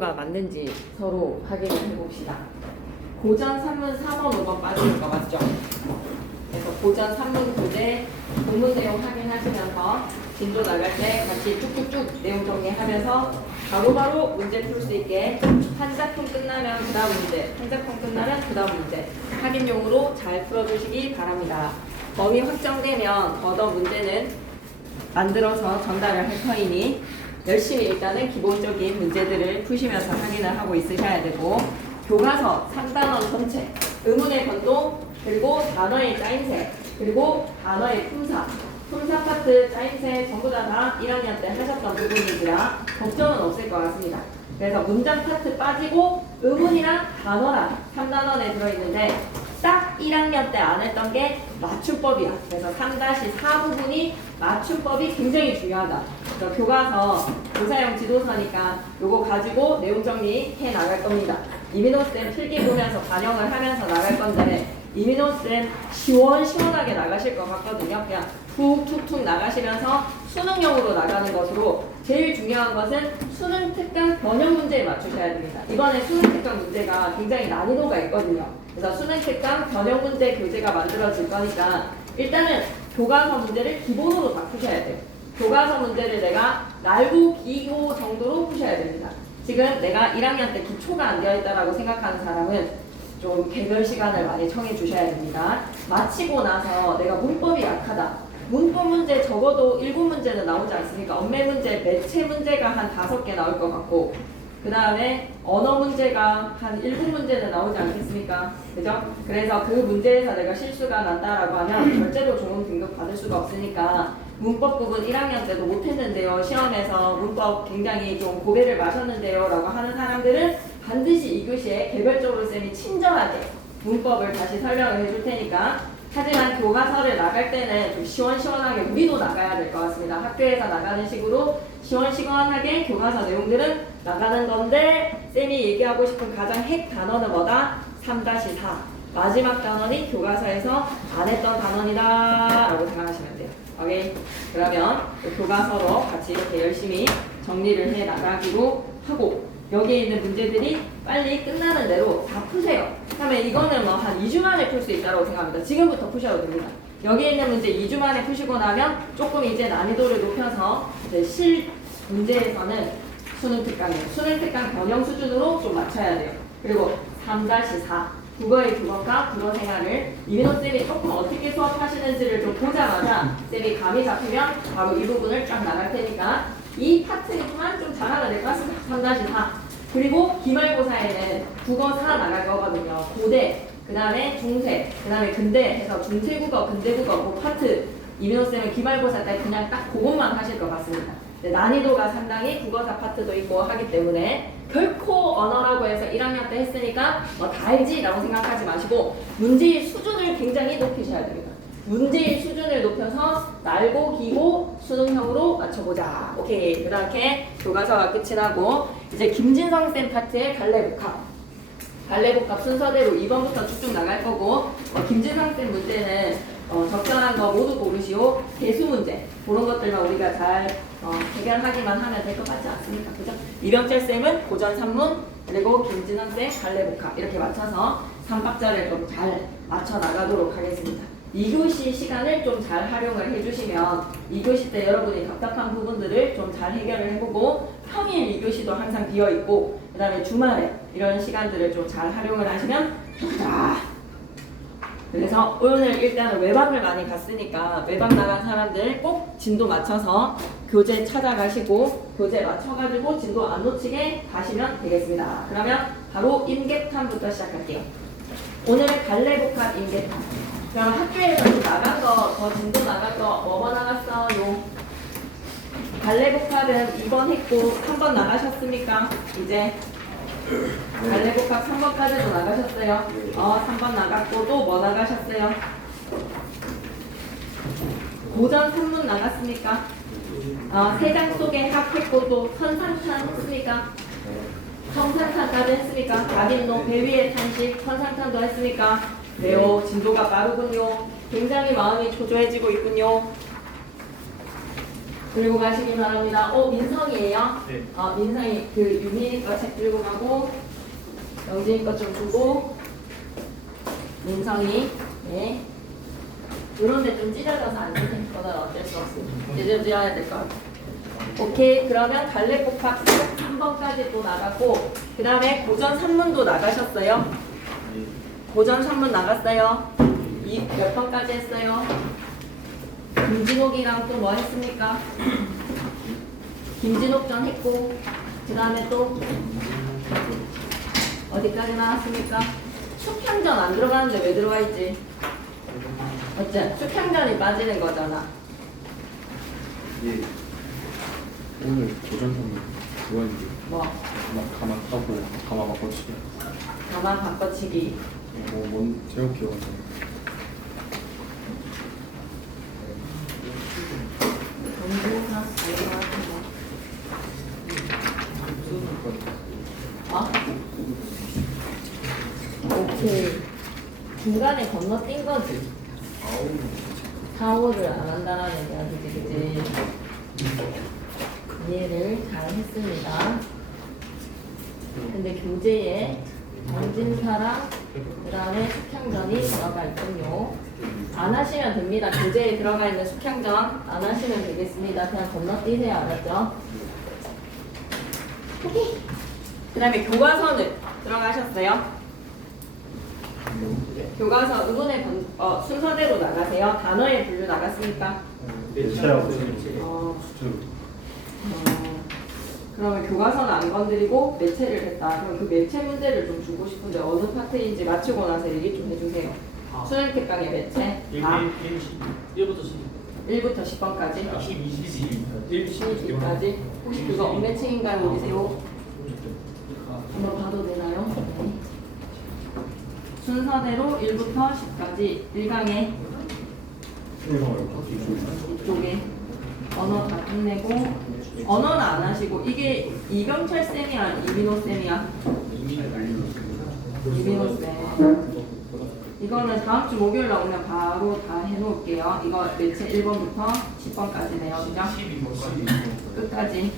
가 맞는지 서로 확인을 해봅시다. 고전 3문 4번 5번 빠지는 거 맞죠? 그래서 고전 3문 교재 본문 내용 확인하시면서 진도 나갈 때 같이 쭉쭉쭉 내용 정리하면서 바로바로 문제 풀 수 있게 한 작품 끝나면 그 다음 문제, 한 작품 끝나면 그 다음 문제 확인용으로 잘 풀어주시기 바랍니다. 범위 확정되면 더더 문제는 만들어서 전달을 할 터이니 열심히 일단은 기본적인 문제들을 푸시면서 확인을 하고 있으셔야 되고, 교과서 3단원 전체, 의문의 변동, 그리고 단어의 짜임새, 그리고 단어의 품사 파트 짜임새 전부 다 1학년 때 하셨던 부분이지라 걱정은 없을 것 같습니다. 그래서 문장 파트 빠지고 의문이랑 단어랑 3단원에 들어있는데 딱 1학년 때 안 했던 게 맞춤법이야. 그래서 3-4 부분이 맞춤법이 굉장히 중요하다. 그래서 교과서 교사용 지도서니까 요거 가지고 내용 정리해 나갈 겁니다. 이민호쌤 필기 보면서 반영을 하면서 나갈 건데 이민호쌤 시원시원하게 나가실 것 같거든요. 그냥 툭툭툭 나가시면서 수능용으로 나가는 것으로 제일 중요한 것은 수능 특강 변형 문제에 맞추셔야 됩니다. 이번에 수능 특강 문제가 굉장히 난이도가 있거든요. 그래서 수능 특강 변형 문제 교재가 만들어질 거니까 일단은 교과서 문제를 기본으로 다 푸셔야 돼요. 교과서 문제를 내가 날고 기고 정도로 푸셔야 됩니다. 지금 내가 1학년 때 기초가 안 되어 있다라고 생각하는 사람은 좀 개별 시간을 많이 청해 주셔야 됩니다. 마치고 나서 내가 문법이 약하다. 문법 문제 적어도 7문제는 나오지 않습니까? 언매 문제, 매체 문제가 한 5개 나올 것 같고, 그 다음에 언어 문제가 한 7문제는 나오지 않겠습니까? 그죠? 그래서 그 문제에서 내가 실수가 난다라고 하면 절대로 좋은 등급 받을 수가 없으니까 문법 부분 1학년 때도 못했는데요. 시험에서 문법 굉장히 좀 고배를 마셨는데요. 라고 하는 사람들은 반드시 2교시에 개별적으로 쌤이 친절하게 문법을 다시 설명을 해줄 테니까. 하지만 교과서를 나갈 때는 좀 시원시원하게 우리도 나가야 될 것 같습니다. 학교에서 나가는 식으로 시원시원하게 교과서 내용들은 나가는 건데 쌤이 얘기하고 싶은 가장 핵 단어는 뭐다? 3-4 마지막 단원이 교과서에서 안 했던 단원이다 라고 생각하시면 돼요. 오케이? 그러면 교과서로 같이 이렇게 열심히 정리를 해 나가기로 하고, 여기에 있는 문제들이 빨리 끝나는 대로 다 푸세요. 그러면 이거는 뭐 한 2주 만에 풀 수 있다고 생각합니다. 지금부터 푸셔도 됩니다. 여기에 있는 문제 2주 만에 푸시고 나면 조금 이제 난이도를 높여서 이제 실 문제에서는 수능 특강 변형 수준으로 좀 맞춰야 돼요. 그리고 3-4 국어의 교과과 국어 생활을 이민호쌤이 조금 어떻게 수업하시는지를 좀 보자마자 쌤이 감이 잡히면 바로 이 부분을 쫙 나갈 테니까 이 파트만 좀 잘하면 될 것 같습니다. 3-4 그리고 기말고사에는 국어 4 나갈 거거든요. 고대, 그 다음에 중세, 그 다음에 근대 해서 중세국어, 근대국어 그 파트 이민호쌤은 기말고사 때 그냥 딱 그것만 하실 것 같습니다. 난이도가 상당히 국어사 파트도 있고 하기 때문에 결코 언어라고 해서 1학년 때 했으니까 다 알지 라고 생각하지 마시고 문제의 수준을 굉장히 높이셔야 됩니다. 문제의 수준을 높여서 날고 기고 수능형으로 맞춰보자. 오케이. 그렇게 교과서가 끝이 나고 이제 김진성쌤 파트의 갈래복합 순서대로 2번부터 쭉쭉 나갈 거고, 김진성쌤 문제는 적절한 거 모두 고르시오. 개수 문제 그런 것들만 우리가 잘 해결하기만 하면 될 것 같지 않습니까? 그죠? 이병철쌤은 고전 3문, 그리고 김진성쌤 갈래복합 이렇게 맞춰서 3박자를 좀 잘 맞춰 나가도록 하겠습니다. 2교시 시간을 좀 잘 활용을 해주시면 2교시 때 여러분이 답답한 부분들을 좀 잘 해결을 해보고, 평일 2교시도 항상 비어있고 그 다음에 주말에 이런 시간들을 좀 잘 활용을 하시면 좋다. 그래서 오늘 일단은 외박을 많이 갔으니까 외박 나간 사람들 꼭 진도 맞춰서 교재 찾아가시고 교재 맞춰가지고 진도 안 놓치게 가시면 되겠습니다. 그러면 바로 임계탄부터 시작할게요. 오늘 갈래복합 임계탄. 그럼 학교에서 좀 나간 거, 더 진도 나간 거, 뭐뭐 나갔어요? 갈래복합은 2번 했고 3번 나가셨습니까? 이제 갈래복합 3번까지도 나가셨어요. 3번 나갔고 또 뭐 나가셨어요? 고전 3문 나갔습니까? 3장 속에 합했고 또 선상탄 했습니까? 성상탄까지 했습니까? 각인도 배 위의 탄식, 선상탄도 했습니까? 네요. 진도가 빠르군요. 굉장히 마음이 초조해지고 있군요. 들고 가시기 바랍니다. 민성이에요? 네. 민성이 그 유민이 거 책 들고 가고 영진이 거 좀 주고 민성이 네. 이런데 좀 찢어져서 안 되는 거는 어쩔 수 없습니다. 찢어져야 될 것 같아요. 오케이. 그러면 갈래 복합 3번까지 또 나갔고 그 다음에 고전 3문도 나가셨어요? 고전 3문 나갔어요? 몇 번까지 했어요? 김진옥이랑 또 뭐 했습니까? 김진옥 전 했고 그 다음에 또 어디까지 나왔습니까? 숙향전 안 들어가는데 왜 들어가 있지? 어째? 숙향전이 빠지는 거잖아. 예. 오늘 도전 선물 그거인데 뭐? 가마 까고 가마 바꿔치기. 가마 바꿔치기. 뭔 제목 기억 안 나. 전부사 사이가 오케이. 중간에 건너뛴 거지. 사고를 안 한다라는 이야기지, 그지? 이해를 잘 했습니다. 근데 교재에 정진사랑 그 다음에 숙향전이 들어가 있군요. 안 하시면 됩니다. 교재에 들어가 있는 숙향전 안 하시면 되겠습니다. 그냥 건너뛰세요. 알았죠? 오케이. 그 다음에 교과서는 들어가셨어요? 교과서 의문의 순서대로 나가세요. 단어의 분류 나갔습니까? 그러면 교과서는 안 건드리고 매체를 했다. 그럼 그 매체 문제를 좀 주고 싶은데 어느 파트인지 맞추고 나서 얘기 좀 해주세요. 수능특강의 매체 1부터 10번까지 12까지 혹시 그거 엉매칭인가요? 모르세요? 한번 봐도 되나요? 네. 순서대로 1부터 10까지 1강에 이쪽에 언어 다 끝내고 언어는 안 하시고 이게 이병철 쌤이야 이민호 쌤이야? 이민호 쌤. 이거는 다음 주 목요일 나오면 바로 다 해놓을게요. 이거 매체 1번부터 10번까지네요. 그죠? 끝까지.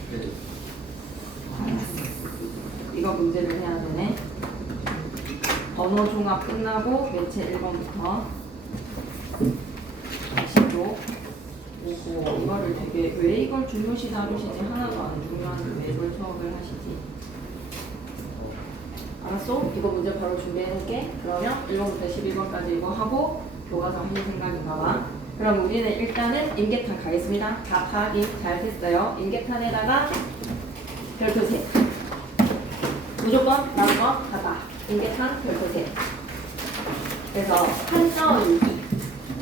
이거 문제를 해야 되네. 언어 종합 끝나고 매체 1번부터 다시 또 오고 이거를 되게 왜 이걸 중요시 다루시지 하나도 안 중요한데 왜 이걸 수업을 하시지? 알았어? 이거 문제 바로 준비해놓을게. 그러면 1번부터 11번까지 이거 하고 교과서 할 생각인가 봐. 그럼 우리는 일단은 임계탄 가겠습니다. 다 파악이 잘 됐어요. 임계탄에다가 별표 셋. 무조건 나온 거 하다. 임계탄 별표 셋. 그래서 한자어 유기,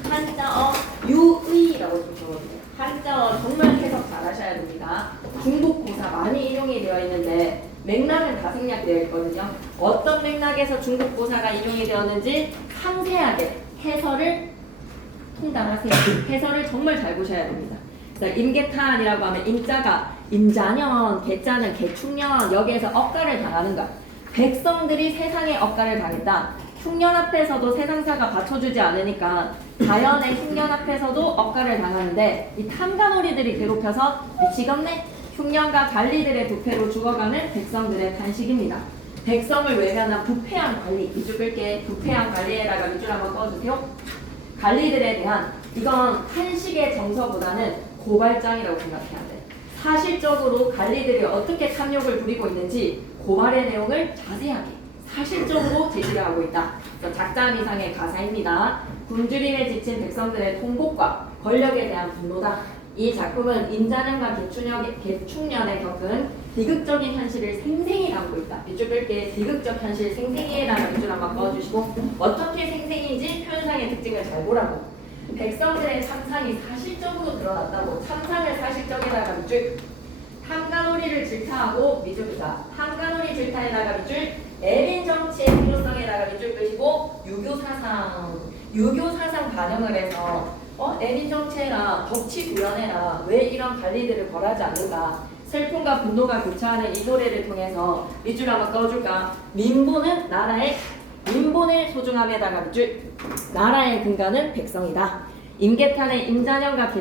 한자어 유의라고 좀 적어주세요. 한자어 정말 해석 잘 하셔야 됩니다. 중국고사 많이 인용이 되어 있는데 맥락은 다 생략되어 있거든요. 어떤 맥락에서 중국고사가 인용이 되었는지 상세하게 해설을 통달하세요. 해설을 정말 잘 보셔야 됩니다. 그래서 임계탄이라고 하면 임자가 임자년, 개자는 개축년, 여기에서 억가를 당하는 것. 백성들이 세상에 억가를 당했다. 흉년 앞에서도 세상사가 받쳐주지 않으니까 자연의 흉년 앞에서도 억가를 당하는데 이 탐관오리들이 괴롭혀서 미치겠네. 흉년과 관리들의 부패로 죽어가는 백성들의 탄식입니다. 백성을 외면한 부패한 관리, 밑줄 끌게. 부패한 관리에다가 밑줄 한번 꺼주세요. 관리들에 대한 이건 한식의 정서보다는 고발장이라고 생각해야 돼. 사실적으로 관리들이 어떻게 탐욕을 부리고 있는지 고발의 내용을 자세하게 사실적으로 제시를 하고 있다. 작자 미상의 가사입니다. 굶주림에 지친 백성들의 통곡과 권력에 대한 분노다. 이 작품은 임자년과 개축년에 겪은 비극적인 현실을 생생히 담고 있다. 밑줄 끌게. 비극적 현실 생생히에다가 밑줄 한번 꺼주시고 어떻게 생생인지 표현상의 특징을 잘 보라고. 백성들의 참상이 사실적으로 드러났다고. 참상을 사실적에다가 밑줄. 탐관오리를 질타하고 밑줄 끄자. 탐관오리 질타에다가 밑줄. 애민 정치의 필요성에다가 밑줄 끄시고 유교사상. 유교사상 반영을 해서 애민 정치해라, 덕치 구현해라, 왜 이런 관리들을 벌하지 않는가. 슬픔과 분노가 교차하는 이 노래를 통해서 밑줄 한번 꺼줄까. 민보는 나라의 민본의 소중함에다가 밑줄. 나라의 근간은 백성이다. 임계탄의 임자년과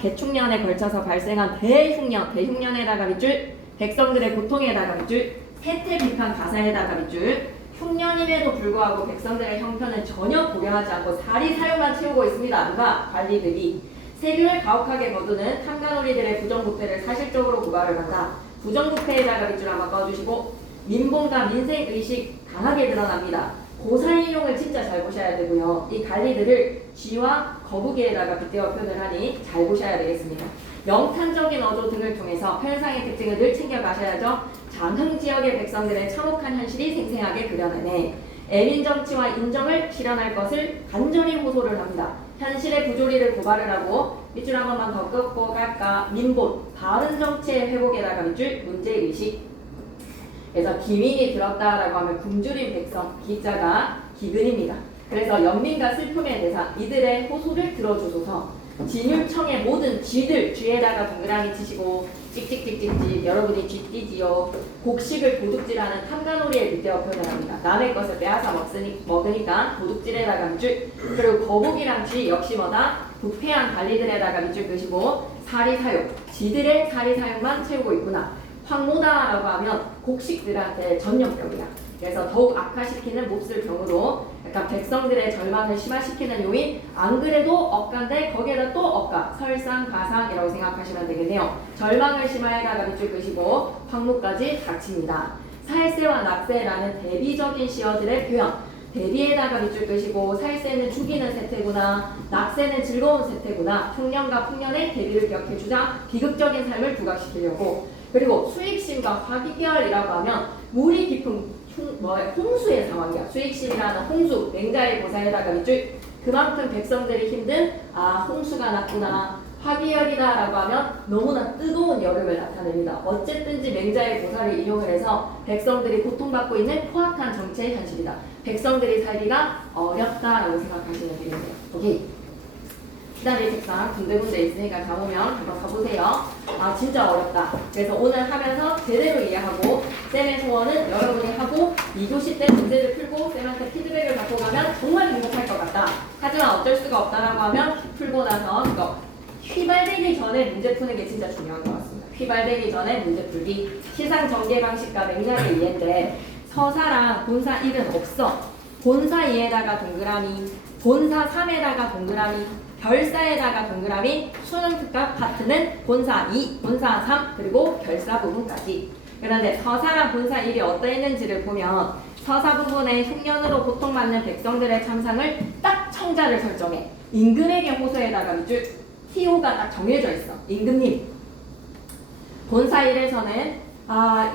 개축년에 걸쳐서 발생한 대흉년에다가 밑줄, 백성들의 고통에다가 밑줄, 세태 비판 가사에다가 밑줄, 흉년임에도 불구하고 백성들의 형편은 전혀 고려하지 않고 사리사욕만 채우고 있습니다. 누가? 관리들이. 세금을 가혹하게 거두는 탐관오리들의 부정부패를 사실적으로 고발을 한다. 부정부패에다가 밑줄 한번 꺼주시고, 민봉과 민생의식 강하게 드러납니다. 고사인용을 진짜 잘 보셔야 되고요. 이 관리들을 쥐와 거북이에다가 빗대어 표현을 하니 잘 보셔야 되겠습니다. 영탄적인 어조 등을 통해서 편상의 특징을 늘 챙겨가셔야죠. 장흥 지역의 백성들의 참혹한 현실이 생생하게 그려내네. 애민 정치와 인정을 실현할 것을 간절히 호소를 합니다. 현실의 부조리를 고발을 하고 밑줄 한 번만 더 긋고 갈까. 민본, 바른 정치의 회복에다가 밑줄 문제의식. 그래서 기민이 들었다라고 하면 굶주린 백성, 기자가 기근입니다. 그래서 연민과 슬픔의 대상, 이들의 호소를 들어주소서. 진율청의 모든 쥐들, 쥐에다가 동그라미 치시고 찍찍찍찍찍 여러분이 쥐띠지요. 곡식을 도둑질하는 탐관오리에 빗대어 표현합니다. 남의 것을 빼앗아 먹으니까 도둑질에다가 밑줄. 그리고 거북이랑 쥐 역시 뭐다? 부패한 관리들에다가 밑줄 끄시고 사리사욕, 쥐들의 사리사욕만 채우고 있구나. 황모다라고 하면 곡식들한테 전염병이야. 그래서 더욱 악화시키는 몹쓸 병으로 약간 백성들의 절망을 심화시키는 요인. 안 그래도 억가인데 거기에다 또 억가, 설상가상이라고 생각하시면 되겠네요. 절망을 심화해다가 밑줄 끄시고 황모까지 닥칩니다. 살세와 낙세라는 대비적인 시어들의 표현. 대비에다가 밑줄 끄시고 살세는 죽이는 세태구나, 낙세는 즐거운 세태구나. 흉년과 풍년의 대비를 기억해주자 비극적인 삶을 부각시키려고. 그리고 수익심과 화기계열이라고 하면 물이 깊은 홍수의 상황이야. 수익심이라는 홍수, 맹자의 고사에다가 밑줄. 그만큼 백성들이 힘든 홍수가 났구나. 화기열이다라고 하면 너무나 뜨거운 여름을 나타냅니다. 어쨌든지 맹자의 고사를 이용을 해서 백성들이 고통받고 있는 포악한 정치의 현실이다. 백성들이 살기가 어렵다라고 생각하시면 되겠네요. 오케이. 기다릴 책상 군데군데 있으니까 가보면 한번 가보세요. 진짜 어렵다. 그래서 오늘 하면서 제대로 이해하고 쌤의 소원은 여러분이 하고 2교시 때 문제를 풀고 쌤한테 피드백을 받고 가면 정말 행복할 것 같다. 하지만 어쩔 수가 없다라고 하면 풀고 나서 이거 휘발되기 전에 문제 푸는 게 진짜 중요한 것 같습니다. 휘발되기 전에 문제 풀기. 시상 전개 방식과 맥락의 이해인데 서사랑 본사 1은 없어. 본사 2에다가 동그라미, 본사 3에다가 동그라미, 결사에다가 동그라미, 수능 특강 파트는 본사 2, 본사 3, 그리고 결사 부분까지. 그런데 서사랑 본사 1이 어떠했는지를 보면 서사 부분에 흉년으로 고통받는 백성들의 참상을 딱 청자를 설정해. 임금에게 호소에다가 밑줄 TO가 딱 정해져 있어. 임금님. 본사 1에서는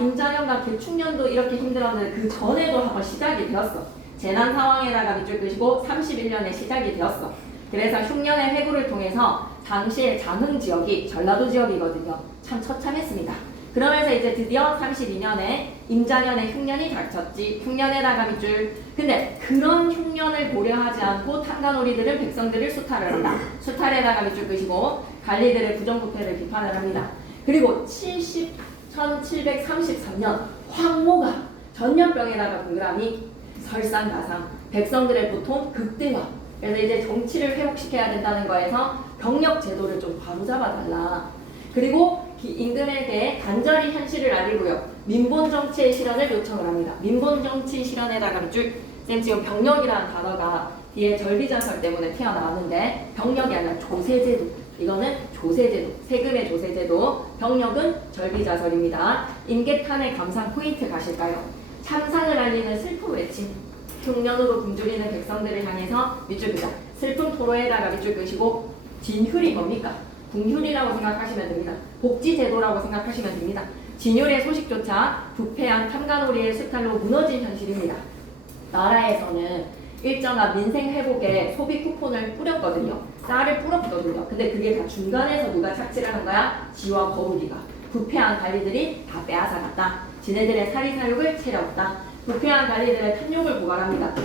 임자년과 개축년도 이렇게 힘들었는데 그 전에도 한번 시작이 되었어. 재난 상황에다가 밑줄 끄시고 31년에 시작이 되었어. 그래서 흉년의 회고를 통해서 당시의 장흥 지역이 전라도 지역이거든요. 참 처참했습니다. 그러면서 이제 드디어 32년에 임자년에 흉년이 닥쳤지. 흉년에다가 밑줄. 근데 그런 흉년을 고려하지 않고 탐관오리들은 백성들을 수탈을 한다. 수탈에다가 밑줄 끄시고 관리들의 부정부패를 비판을 합니다. 그리고 1733년 황모가 전염병에다가 동그라미, 설상가상, 백성들의 고통 극대화. 그래서 이제 정치를 회복시켜야 된다는 거에서 병력 제도를 좀 바로잡아달라. 그리고 임금에게 간절히 현실을 알리고요. 민본 정치의 실현을 요청을 합니다. 민본 정치 실현에다가 밑줄. 쌤 지금 병력이라는 단어가 뒤에 절비자설 때문에 튀어나왔는데 병력이 아니라 조세제도. 이거는 조세제도, 세금의 조세제도. 병력은 절비자설입니다. 임계탄의 감상 포인트 가실까요? 참상을 알리는 슬픔 외침. 흉년으로 굶주리는 백성들을 향해서 밑줄 끄자. 슬픔 토로에다가 밑줄 끄시고 진휴리 뭡니까? 궁휴리라고 생각하시면 됩니다. 복지제도라고 생각하시면 됩니다. 진율의 소식조차 부패한 탐관오리의 수탈로 무너진 현실입니다. 나라에서는 일정한 민생 회복에 소비 쿠폰을 뿌렸거든요. 쌀을 뿌렸거든요. 근데 그게 다 중간에서 누가 착취를 한 거야? 쥐와 거북이가. 부패한 관리들이 다 빼앗아갔다. 지네들의 사리사욕을 채렸다. 부패한 관리들의 탐욕을 고발합니다.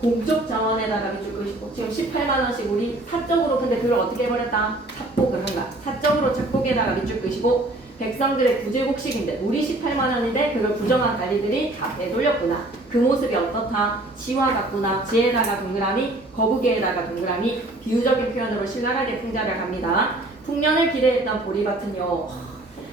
공적 자원에다가 밑줄 끄시고 지금 18만 원씩 우리 사적으로 근데 그걸 어떻게 해버렸다? 착복을 한다. 사적으로 착복에다가 밑줄 끄시고 백성들의 구질곡식인데 우리 18만 원인데 그걸 부정한 관리들이 다 되돌렸구나. 그 모습이 어떻다? 시와 같구나. 지에다가 동그라미, 거북이에다가 동그라미. 비유적인 표현으로 신랄하게 풍자를 합니다. 풍년을 기대했던 보리밭은요.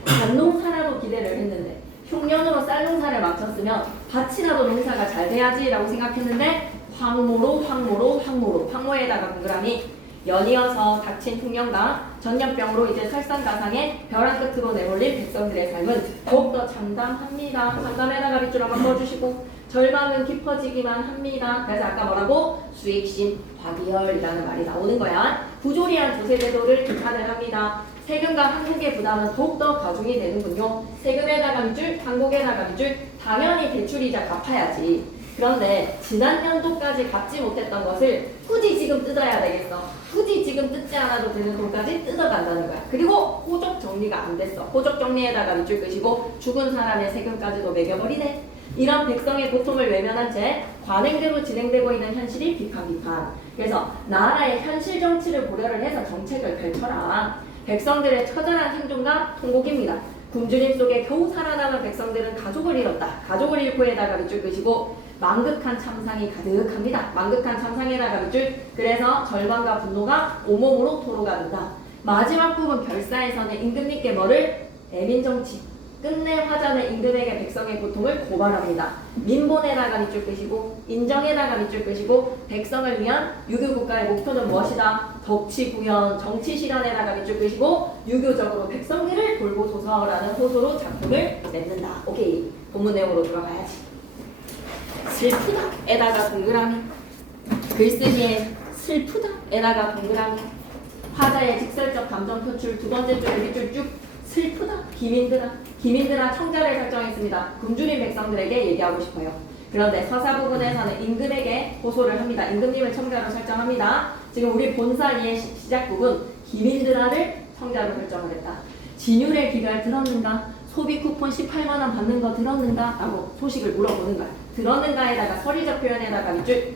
밭농사라도 기대를 했는데 흉년으로 쌀농사를 마쳤으면 밭이라도 농사가 잘 돼야지라고 생각했는데 황모에다가 동그라미. 연이어서 닥친 풍년과 전염병으로 이제 설상가상에 벼랑 끝으로 내몰린 백성들의 삶은 더욱더 참담합니다. 참담에다가 밑줄 한번 꺼주시고 절망은 깊어지기만 합니다. 그래서 아까 뭐라고? 수익심, 화기열이라는 말이 나오는 거야. 부조리한 조세제도를 비판을 합니다. 세금과 한국의 부담은 더욱더 가중이 되는군요. 세금에다가 밑줄, 한국에다가 밑줄, 당연히 대출이자 갚아야지. 그런데 지난 연도까지 갚지 못했던 것을 굳이 지금 뜯어야 되겠어. 굳이 지금 뜯지 않아도 되는 돈까지 뜯어간다는 거야. 그리고 호적 정리가 안 됐어. 호적 정리에다가 밑줄 끄시고 죽은 사람의 세금까지도 매겨버리네. 이런 백성의 고통을 외면한 채 관행대로 진행되고 있는 현실이 비판. 그래서 나라의 현실 정치를 고려를 해서 정책을 펼쳐라. 백성들의 처절한 행동과 통곡입니다. 굶주림 속에 겨우 살아남은 백성들은 가족을 잃었다. 가족을 잃고에다가 밑줄 끄시고 망극한 참상이 가득합니다. 망극한 참상에다가 밑줄. 그래서 절망과 분노가 온몸으로 토로가 된다. 마지막 부분 결사에서는 임금님께 뭐를? 애민정치. 끝내 화자는 임금에게 백성의 고통을 고발합니다. 민본에다가 밑줄 끄시고 인정에다가 밑줄 끄시고 백성을 위한 유교국가의 목표는 무엇이다? 덕치구현, 정치실현에다가 밑줄 끄시고 유교적으로 백성들을 돌보소서라는 호소로 작품을 맺는다. 오케이. 본문 내용으로 들어가야지. 슬프다에다가 동그라미. 글쓰기에 슬프다에다가 동그라미. 화자의 직설적 감정 표출 두 번째 줄에 밑줄 쭉. 슬프다. 기민들아 청자를 설정했습니다. 굶주린 백성들에게 얘기하고 싶어요. 그런데 서사 부분에서는 임금에게 호소를 합니다. 임금님을 청자로 설정합니다. 지금 우리 본사 이의 시작 부분 기민들아를 청자로 설정을 했다. 진율의 기별 들었는가? 소비 쿠폰 18만 원 받는 거 들었는가? 라고 소식을 물어보는 거야. 들었는가에다가 서리적 표현에다가 밑줄.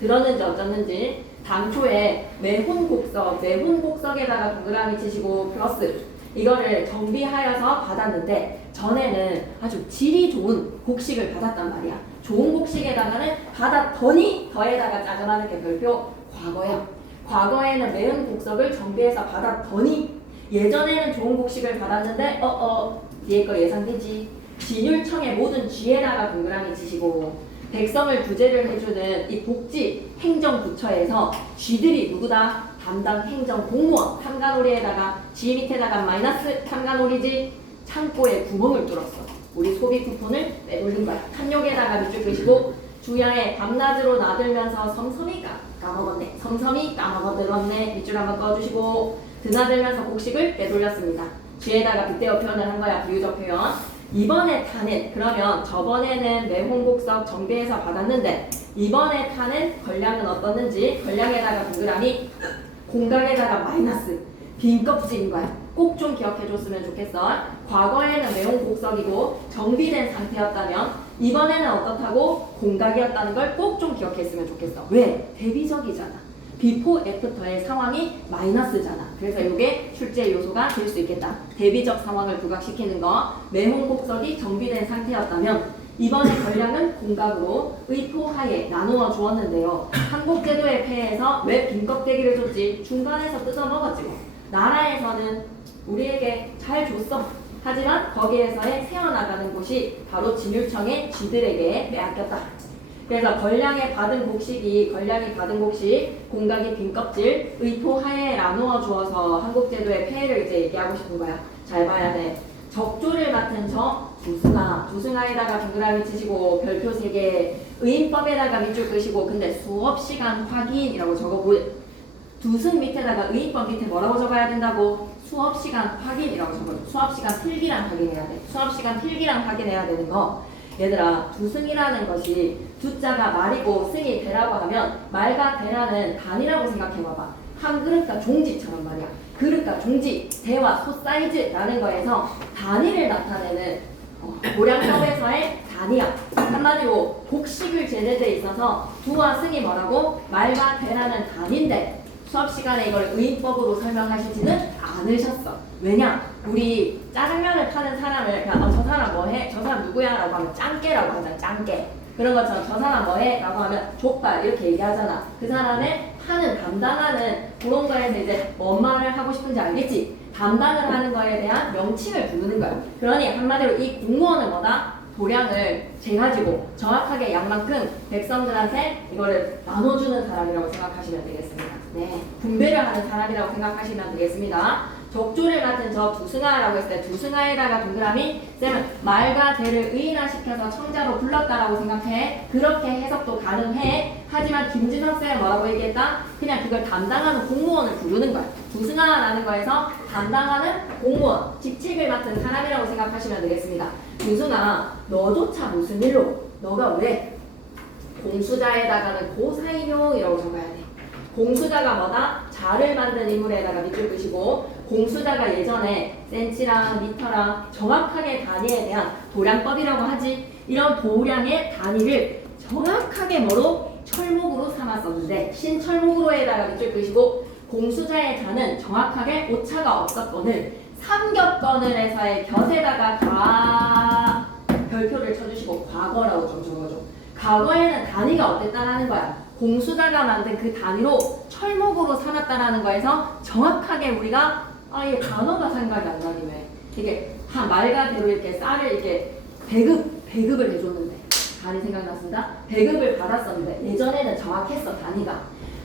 들었는지 어쩌는지. 당초에 매혼곡석에다가 동그라미 치시고 플러스 이거를 정비하여서 받았는데 전에는 아주 질이 좋은 곡식을 받았단 말이야. 좋은 곡식에다가는 받았더니 더에다가 짜증나는 게 별표 과거야. 과거에는 매운 곡석을 정비해서 받았더니 예전에는 좋은 곡식을 받았는데 뒤에 거 예상되지. 진율청의 모든 쥐에다가 동그라미 치시고 백성을 구제를 해주는 이 복지 행정부처에서 쥐들이 누구다? 담당 행정 공무원 탐관오리에다가 쥐 밑에다가 마이너스 탐관오리지 창고에 구멍을 뚫었어. 우리 소비 쿠폰을 내돌린 거야. 탐욕에다가 밑줄 끄시고 주야에 밤낮으로 나들면서 섬섬이 까먹었네. 섬섬이 까먹어들었네. 밑줄 한번 꺼주시고 드나들면서 곡식을 내돌렸습니다. 쥐에다가 빗대어 표현을 한 거야. 비유적 표현. 이번에 타는 그러면 저번에는 매홍곡석 정비해서 받았는데 이번에 타는 권량은 어떻는지 권량에다가 동그라미 공각에다가 마이너스 빈 껍질인 거야. 꼭 좀 기억해 줬으면 좋겠어. 과거에는 매홍곡석이고 정비된 상태였다면 이번에는 어떻다고? 공각이었다는 걸 꼭 좀 기억했으면 좋겠어. 왜? 대비적이잖아. 비포 애프터의 상황이 마이너스잖아. 그래서 이게 출제 요소가 될 수 있겠다. 대비적 상황을 부각시키는 거. 매홍곡석이 정비된 상태였다면 이번에 권량은 공각으로 의토하에 나누어 주었는데요. 한국제도의 폐해에서 왜 빈껍데기를 줬지? 중간에서 뜯어먹었지 뭐. 나라에서는 우리에게 잘 줬어. 하지만 거기에서의 새어나가는 곳이 바로 진율청의 쥐들에게 빼앗겼다. 그래서 권량이 받은 곡식, 공각이 빈 껍질, 의토하에 나누어 주어서 한국제도의 폐해를 이제 얘기하고 싶은 거야. 잘 봐야 돼. 적조를 맡은 저 두승아에다가 동그라미 치시고 별표 3개, 의인법에다가 밑줄 끄시고 근데 수업시간 확인이라고 적어보. 두승 밑에다가 의인법 밑에 뭐라고 적어야 된다고? 수업시간 확인이라고 적어. 수업시간 필기랑 확인해야 돼. 수업시간 필기랑 확인해야 되는 거. 얘들아, 두승이라는 것이 두자가 말이고 승이 배라고 하면 말과 배라는 단이라고 생각해봐봐. 한 그릇과 종지처럼 말이야. 그릇과 종지, 대와 소 사이즈라는 거에서 단위를 나타내는 고량법에서의 단위야. 한마디로 곡식을 재는 데 있어서 두와 승이 뭐라고? 말과 배라는 단인데 수업 시간에 이걸 의인법으로 설명하시지는 않으셨어. 왜냐? 우리 짜장면을 파는 사람을 그냥 저 사람 뭐해? 저 사람 누구야? 라고 하면 짱깨라고 하잖아. 짱깨. 그런 것처럼 저 사람 뭐해? 라고 하면 족발 이렇게 얘기하잖아. 그 사람의 하는 담당하는 그런 거에서 이제 뭔 말을 하고 싶은지 알겠지? 담당을 하는 거에 대한 명칭을 부르는 거야. 그러니 한마디로 이 공무원은 뭐다? 도량을 재가지고 정확하게 양만큼 백성들한테 이거를 나눠주는 사람이라고 생각하시면 되겠습니다. 네, 분배를 하는 사람이라고 생각하시면 되겠습니다. 족조를 맡은 저 두승하라고 했을 때 두승하에다가 동그라미 쌤은 말과 대를 의인화시켜서 청자로 불렀다라고 생각해. 그렇게 해석도 가능해. 하지만 김진석 쌤은 뭐라고 얘기했다? 그냥 그걸 담당하는 공무원을 부르는 거야. 두승하라는 거에서 담당하는 공무원, 직책을 맡은 사람이라고 생각하시면 되겠습니다. 두승아, 너조차 무슨 일로? 너가 왜? 공수자에다가는 고사인용이라고 적어야 돼. 공수자가 뭐다? 자를 만든 인물에다가 밑줄 끄시고 공수자가 예전에 센치랑 미터랑 정확하게 단위에 대한 도량법이라고 하지. 이런 도량의 단위를 정확하게 뭐로? 철목으로 삼았었는데 신철목으로에다가 밑줄 끄시고 공수자의 자는 정확하게 오차가 없었거늘 삼겹건을 해서의 곁에다가 별표를 쳐주시고 과거라고 좀 적어줘. 과거에는 단위가 어땠다라는 거야. 공수자가 만든 그 단위로 철목으로 삼았다라는 거에서 정확하게 우리가 이 단어가 생각이 안 나니 왜? 이게 한 말과 대로 이렇게 쌀을 이렇게 배급을 해줬는데 단위 생각났습니다. 배급을 받았었는데 예전에는 정확했어 단위가.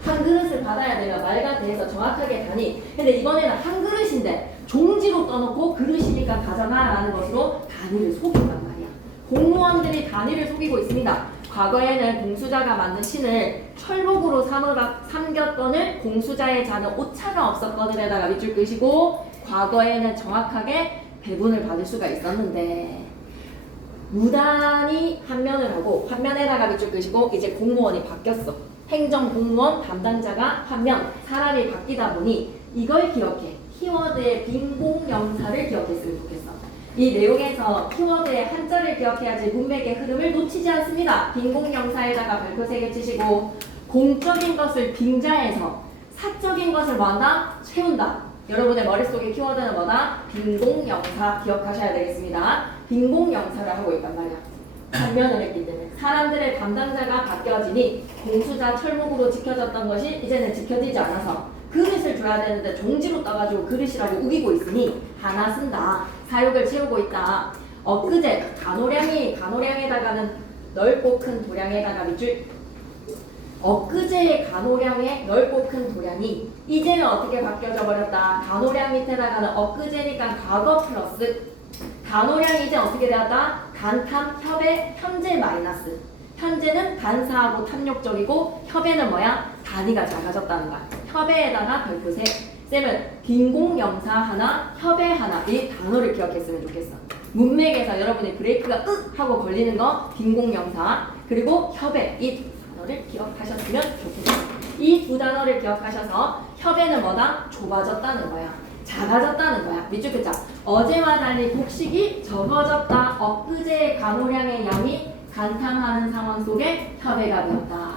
한 그릇을 받아야 되면 말과 대해서 정확하게 단위. 근데 이번에는 한 그릇인데 종지로 떠놓고 그릇이니까 가잖아 라는 것으로 단위를 속인단 말이야. 공무원들이 단위를 속이고 있습니다. 과거에는 공수자가 만든 신을 철목으로 삼겼건을 공수자의 자는 오차가 없었건을에다가 밑줄 끄시고 과거에는 정확하게 배분을 받을 수가 있었는데 무단히 한면을 하고 한면에다가 밑줄 끄시고 이제 공무원이 바뀌었어. 행정공무원 담당자가 한면 사람이 바뀌다 보니 이걸 기억해. 키워드의 빈공명사를 기억했으면 좋겠어. 이 내용에서 키워드의 한자를 기억해야지 문맥의 흐름을 놓치지 않습니다. 빈공명사에다가 별표 3개 치시고 공적인 것을 빙자해서 사적인 것을 뭐한다? 채운다. 여러분의 머릿속의 키워드는 뭐다? 빈공명사 기억하셔야 되겠습니다. 빈공명사를 하고 있단 말이야. 한면을 했기 때문에 사람들의 담당자가 바뀌어지니 공수자 철목으로 지켜졌던 것이 이제는 지켜지지 않아서 그릇을 줘야 되는데 종지로 떠가지고 그릇이라고 우기고 있으니 하나 쓴다. 사욕을 채우고 있다. 엊그제 간호량에다가는 넓고 큰 도량에다가 밑줄 엊그제의 간호량의 넓고 큰 도량이 이제는 어떻게 바뀌어져 버렸다. 간호량 밑에다가는 엊그제니까 과거 플러스 간호량이 이제 어떻게 되었다? 간탐, 협의, 현재 마이너스. 현재는 간사하고 탐욕적이고 협의는 뭐야? 단위가 작아졌다는 거야. 협의에다가 별표 3. 쌤은 빈공명사 하나, 협의 하나 이 단어를 기억했으면 좋겠어. 문맥에서 여러분이 브레이크가 으 하고 걸리는 거 빈공명사 그리고 협의 이 두 단어를 기억하셨으면 좋겠어. 이 두 단어를 기억하셔서 협의는 뭐다? 좁아졌다는 거야. 작아졌다는 거야. 밑줄 긋자. 어제와 달리 곡식이 적어졌다. 엊그제의 간호량의 양이 간탐하는 상황 속에 협의가 되었다.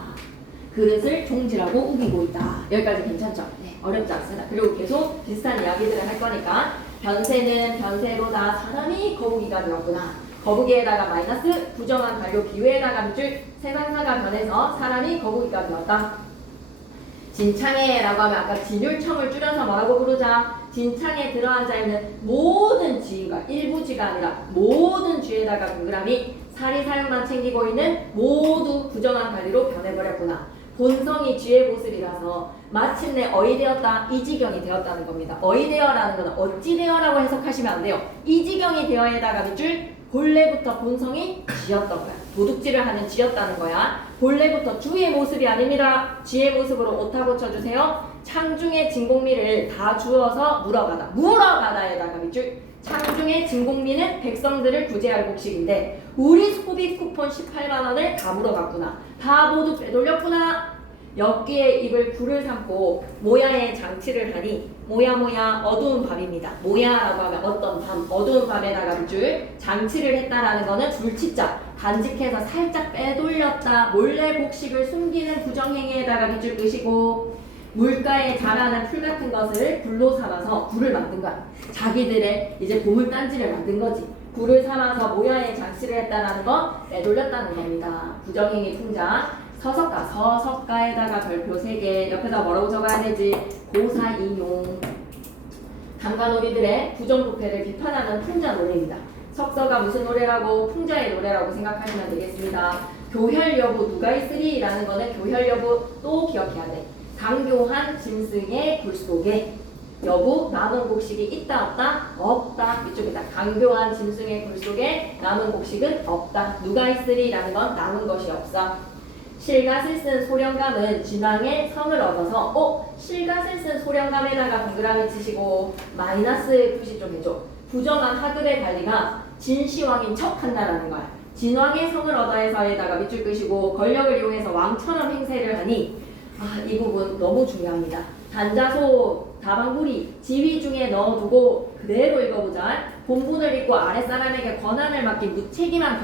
그릇을 종지라고 우기고 있다. 여기까지 괜찮죠? 네, 어렵지 않습니다. 그리고 계속 비슷한 이야기들을 할 거니까 변세는 변세로다. 사람이 거북이가 되었구나. 거북이에다가 마이너스 부정한 반려 비유에다가 밑줄 세상사가 변해서 사람이 거북이가 되었다. 진창에라고 하면 아까 진율청을 줄여서 뭐라고 부르자? 진창에 들어앉아 있는 모든 지인과 일부 지가 아니라 모든 쥐에다가 동그라미 사리 사용만 챙기고 있는 모두 부정한 관리로 변해버렸구나. 본성이 쥐의 모습이라서 마침내 어이되었다 이 지경이 되었다는 겁니다. 어이되어라는 건 어찌되어라고 해석하시면 안 돼요. 이 지경이 되어에다가 밑줄 본래부터 본성이 쥐였던 거야. 도둑질을 하는 쥐였다는 거야. 본래부터 주의 모습이 아닙니다. 쥐의 모습으로 오타 고쳐주세요. 창중의 진공미를 다 주어서 물어가다에다가 밑줄 창중의 진공미는 백성들을 구제할 곡식인데 우리 소비 쿠폰 18만원을 다 물어갔구나. 다 모두 빼돌렸구나. 엽기에 입을 굴을 삼고 모야의 장치를 하니 모야 어두운 밤입니다. 모야라고 하면 어떤 밤 어두운 밤에다가 밑줄 장치를 했다라는 거는 불치자 간직해서 살짝 빼돌렸다 몰래 곡식을 숨기는 부정행위에다가 밑줄 끄시고 물가에 자라는 풀 같은 것을 굴로 삼아서 굴을 만든 거야. 자기들의 이제 보물단지를 만든 거지. 굴을 삼아서 모야의 장치를 했다라는 거 내돌렸다는 겁니다. 부정행위 풍자. 서석가에다가 별표 3개. 옆에다 뭐라고 적어야 되지? 고사 인용. 담가놀이들의 부정부패를 비판하는 풍자 노래입니다. 석서가 무슨 노래라고? 풍자의 노래라고 생각하시면 되겠습니다. 교혈 여부 누가 있으리? 라는 거는 교혈 여부 또 기억해야 돼. 강교한 짐승의 굴 속에 여부 남은 곡식이 있다 없다? 없다. 이쪽이다. 강교한 짐승의 굴 속에 남은 곡식은 없다. 누가 있으리? 라는 건 남은 것이 없어. 실갓을 쓴 소령감은 진왕의 성을 얻어서 실갓을 쓴 소령감에다가 동그라미 치시고 마이너스 표시 좀 해줘. 부정한 하급의 관리가 진시황인 척 한다라는 거야. 진왕의 성을 얻어서에다가 밑줄 끄시고 권력을 이용해서 왕처럼 행세를 하니 이 부분 너무 중요합니다. 단자소 다방구리 지휘 중에 넣어두고 그대로 읽어보자. 본분을 읽고 아랫사람에게 권한을 맡긴 무책임한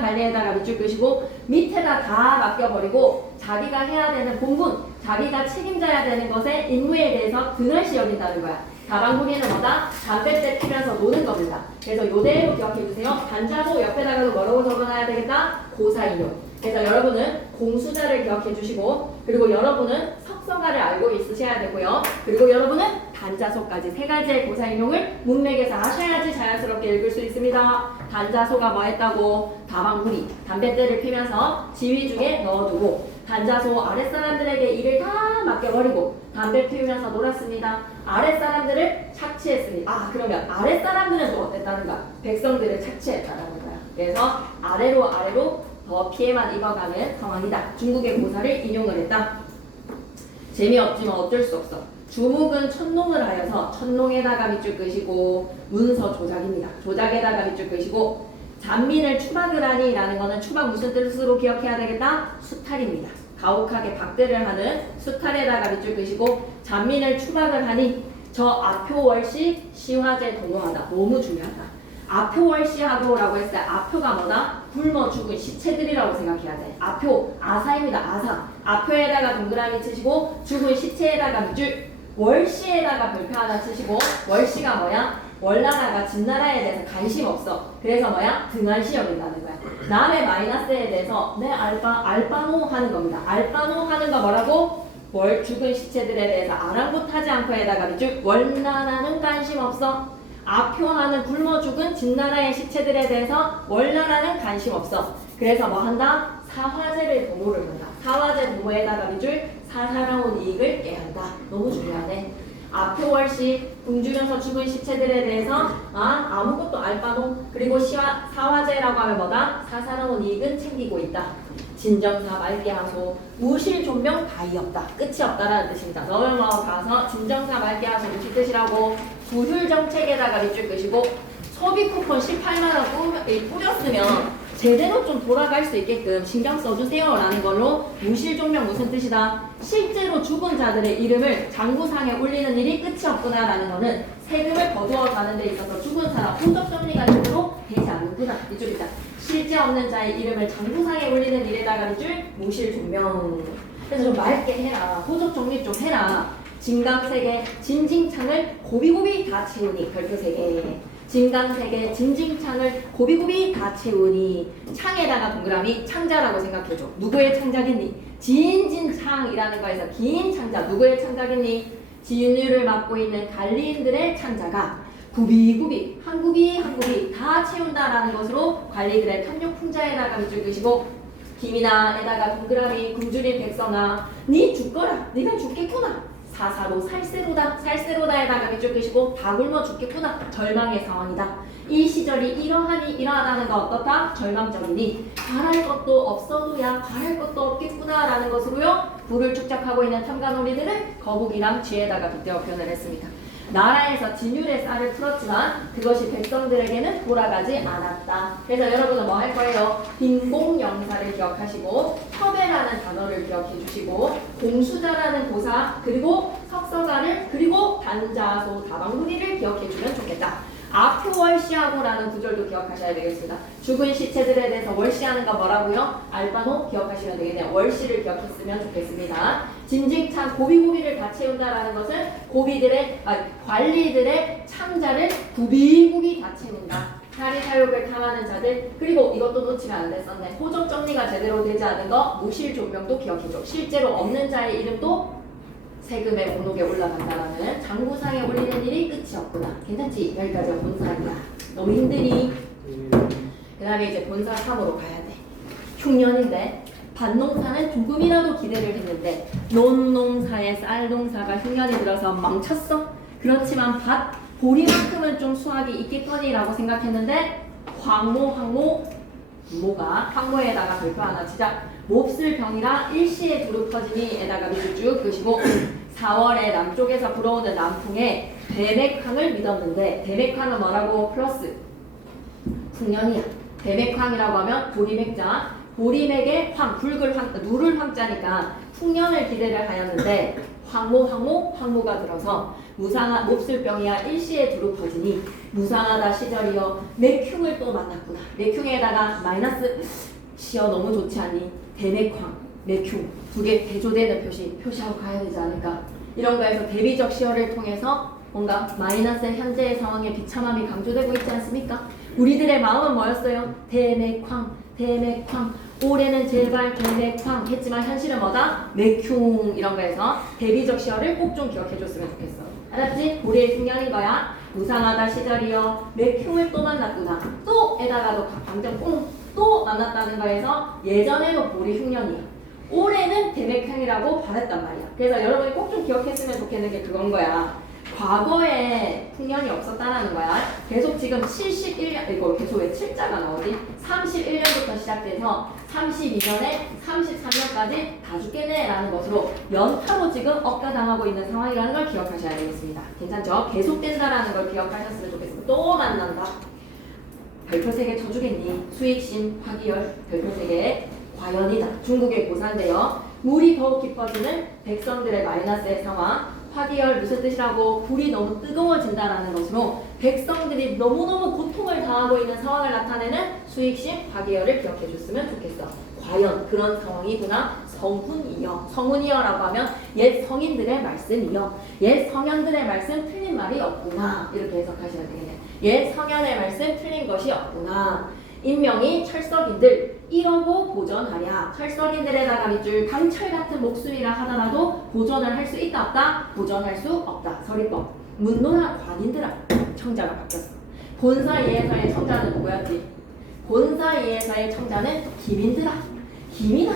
관리에다가 밑줄 끄시고 밑에다 다 맡겨버리고 자기가 해야 되는 본분, 자기가 책임져야 되는 것의 임무에 대해서 등한시 여긴다는 거야. 다방구리는 뭐다? 담뱃대 피면서 노는 겁니다. 그래서 요대로 기억해주세요. 단자소 옆에다가도 뭐라고 적어놔야 되겠다? 고사인용. 그래서 여러분은 공수자를 기억해주시고 그리고 여러분은 석서가를 알고 있으셔야 되고요. 그리고 여러분은 단자소까지 3가지의 고사인용을 문맥에서 하셔야지 자연스럽게 읽을 수 있습니다. 단자소가 뭐 했다고? 다방구리, 담뱃대를 피면서 지휘 중에 넣어두고 단자소 아랫사람들에게 일을 다 맡겨버리고 담배 피우면서 놀았습니다. 아랫사람들을 착취했습니다. 그러면 아랫사람들은 또 어땠다는가? 백성들을 착취했다는 거야. 그래서 아래로 더 피해만 입어가는 상황이다. 중국의 고사를 인용을 했다. 재미없지만 어쩔 수 없어. 주묵은 천농을 하여서 천농에다가 밑줄 끄시고 문서 조작입니다. 조작에다가 밑줄 끄시고 잔민을 추박을 하니 라는 거는 추박 무슨 뜻으로 기억해야 되겠다? 수탈입니다. 가혹하게 박대를 하는 수탈에다가 밑줄 끄시고 잔민을 추박을 하니 저 아표월시 시화제 동호하다. 너무 중요하다. 아표월시하도라고 했을 때 아표가 뭐다? 굶어 죽은 시체들이라고 생각해야 돼. 아표, 아사입니다. 아사. 아표에다가 동그라미 치시고 죽은 시체에다가 밑줄 월시에다가 별표 하나 치시고 월시가 뭐야? 월나라가 진나라에 대해서 관심 없어. 그래서 뭐야? 등한시 여긴다는 거야. 남의 마이너스에 대해서 내 알바노 하는 겁니다. 알바노 하는 거 뭐라고? 월 죽은 시체들에 대해서 아랑곳하지 않고에다가 밑줄 월나라는 관심 없어. 아표하는 굶어 죽은 진나라의 시체들에 대해서 월나라는 관심 없어. 그래서 뭐 한다? 사화제를 도모를 한다. 사화제 도모에다가 밑줄 사사로운 이익을 깨한다. 너무 중요하네. 아표월시 굶주려서 죽은 시체들에 대해서 아무것도 알바노 그리고 사화제라고 하면 뭐다? 사사로운 이익은 챙기고 있다. 진정사 맑게 하소 무실 존명 다이 없다. 끝이 없다라는 뜻입니다. 넘어가서 진정사 맑게 하소 무슨 뜻이라고? 부휼 정책에다가 밑줄 끄시고 소비 쿠폰 18만원 뿌렸으면 제대로 좀 돌아갈 수 있게끔 신경 써주세요 라는 걸로 무실 존명 무슨 뜻이다? 실제로 죽은 자들의 이름을 장부상에 올리는 일이 끝이 없구나 라는 거는 세금을 거두어 가는 데 있어서 죽은 사람 호적 정리가 제대로 되지 않는구나. 이쪽이다. 실제 없는 자의 이름을 장부상에 올리는 일에다가 밑줄 무실 존명. 그래서 좀 맑게 해라. 호적 정리 좀 해라. 진강세계 진징창을 고비고비 다 채우니 별표 3개. 진강세계 진징창을 고비고비 다 채우니 창에다가 동그라미 창자라고 생각해줘. 누구의 창자겠니? 진진창이라는 거에서 긴 창자. 누구의 창자겠니? 지윤율을 맡고 있는 관리인들의 창자가 구비구비 한 구비 다 채운다라는 것으로 관리들의 탐욕풍자에다가 밑줄 끄시고 김이나에다가 동그라미 굶주린 백성아 니 죽거라. 네가 죽겠구나. 사사로 살세로다에다가 밑줄 끄시고 다 굶어 죽겠구나. 절망의 상황이다. 이 시절이 이러하다는 거 어떻다? 절망적이니 바랄 것도 없어도야 바랄 것도 없겠구나 라는 것으로요. 불을 축적하고 있는 탐관오리들은 거북이랑 쥐에다가 빗대어 표현을 했습니다. 나라에서 진율의 쌀을 풀었지만 그것이 백성들에게는 돌아가지 않았다. 그래서 여러분은 뭐 할 거예요? 빈공영사를 기억하시고 협회라는 단어를 기억해 주시고 공수자라는 고사 그리고 석서가를 그리고 단자소 다방구리를 기억해 주면 좋겠다. 아표월시하고라는 구절도 기억하셔야 되겠습니다. 죽은 시체들에 대해서 월시하는 거 뭐라고요? 알바노 기억하시면 되겠네요. 월시를 기억했으면 좋겠습니다. 짐승참 고비고비를 다 채운다라는 것은 관리들의 창자를 구비구비 다 채운다. 사리사욕을 탐하는 자들, 그리고 이것도 놓치면 안 됐었네. 호적 정리가 제대로 되지 않은 거 무실조명도 기억해줘. 실제로 없는 자의 이름도 세금의 목록에 올라간다라는 장구상에 올리는 일이 끝이 없구나. 괜찮지? 여기까지가 본사이야. 너무 힘드니? 그 다음에 이제 본사 3으로 가야 돼. 흉년인데 밭농사는 조금이라도 기대를 했는데 논농사에 쌀농사가 흉년이 들어서 망쳤어. 그렇지만 보리만큼은 좀 수확이 있겠거니라고 생각했는데 황모에다가 별표 하나 치자. 몹쓸 병이라 일시에 두루 퍼지니에다가 밑줄 쭉 그시고 4월에 남쪽에서 불어오는 남풍에 대맥황을 믿었는데 대맥황은 뭐라고? 플러스 풍년이야. 대맥황이라고 하면 보리맥자, 보리맥의 황, 붉을 황, 누를 황자니까 풍년을 기대를 하였는데 황모가 들어서 몹쓸 병이야 일시에 두루 퍼지니 무상하다 시절이여 맥흉을 또 만났구나. 맥흉에다가 마이너스 시어 너무 좋지 않니? 대맥황, 맥흉 두 개 대조되는 표시하고 가야 되지 않을까? 이런 거에서 대비적 시어를 통해서 뭔가 마이너스 현재의 상황의 비참함이 강조되고 있지 않습니까? 우리들의 마음은 뭐였어요? 대맥황 올해는 제발 대맥황 했지만 현실은 뭐다? 맥흉 이런 거에서 대비적 시어를 꼭 좀 기억해 줬으면 좋겠어. 알았지? 보리의 흉년인 거야. 무상하다 시절이여 맥흉을 또 만났구나. 또 에다가도 방정 또 만났다는 거에서 예전에는 보리 흉년이야. 올해는 대맥황이라고 받았단 말이야. 그래서 여러분이 꼭 좀 기억했으면 좋겠는 게 그건 거야. 과거에 풍년이 없었다라는 거야. 계속 지금 71년, 이거 계속 왜 7자가 나오지? 31년부터 시작돼서 32년에 33년까지 다 죽겠네 라는 것으로 연타로 지금 억가당하고 있는 상황이라는 걸 기억하셔야 되겠습니다. 괜찮죠? 계속된다라는 걸 기억하셨으면 좋겠습니다. 또 만난다. 별표 3개 쳐주겠니? 수익심, 화기열, 별표 3개 과연이다. 중국의 고사인데요. 물이 더욱 깊어지는 백성들의 마이너스의 상황. 화기열 무슨 뜻이라고? 불이 너무 뜨거워진다라는 것으로 백성들이 너무너무 고통을 당하고 있는 상황을 나타내는 수익심, 화기열을 기억해 줬으면 좋겠어. 과연 그런 상황이구나. 성훈이여라고 하면 옛 성인들의 말씀이여. 옛 성현들의 말씀 틀린 말이 없구나. 이렇게 해석하셔야 되겠네요. 옛 성현의 말씀 틀린 것이 없구나. 인명이 철석인들 이러고 보전하랴. 철석인들에다가 밑줄 강철 같은 목숨이라 하더라도 보전을 할 수 있다 없다? 보전할 수 없다. 서리법. 문노나 관인들아. 청자가 바뀌었어. 본사이에서의 청자는 누구였지? 본사이에서의 청자는 김인들아. 김이나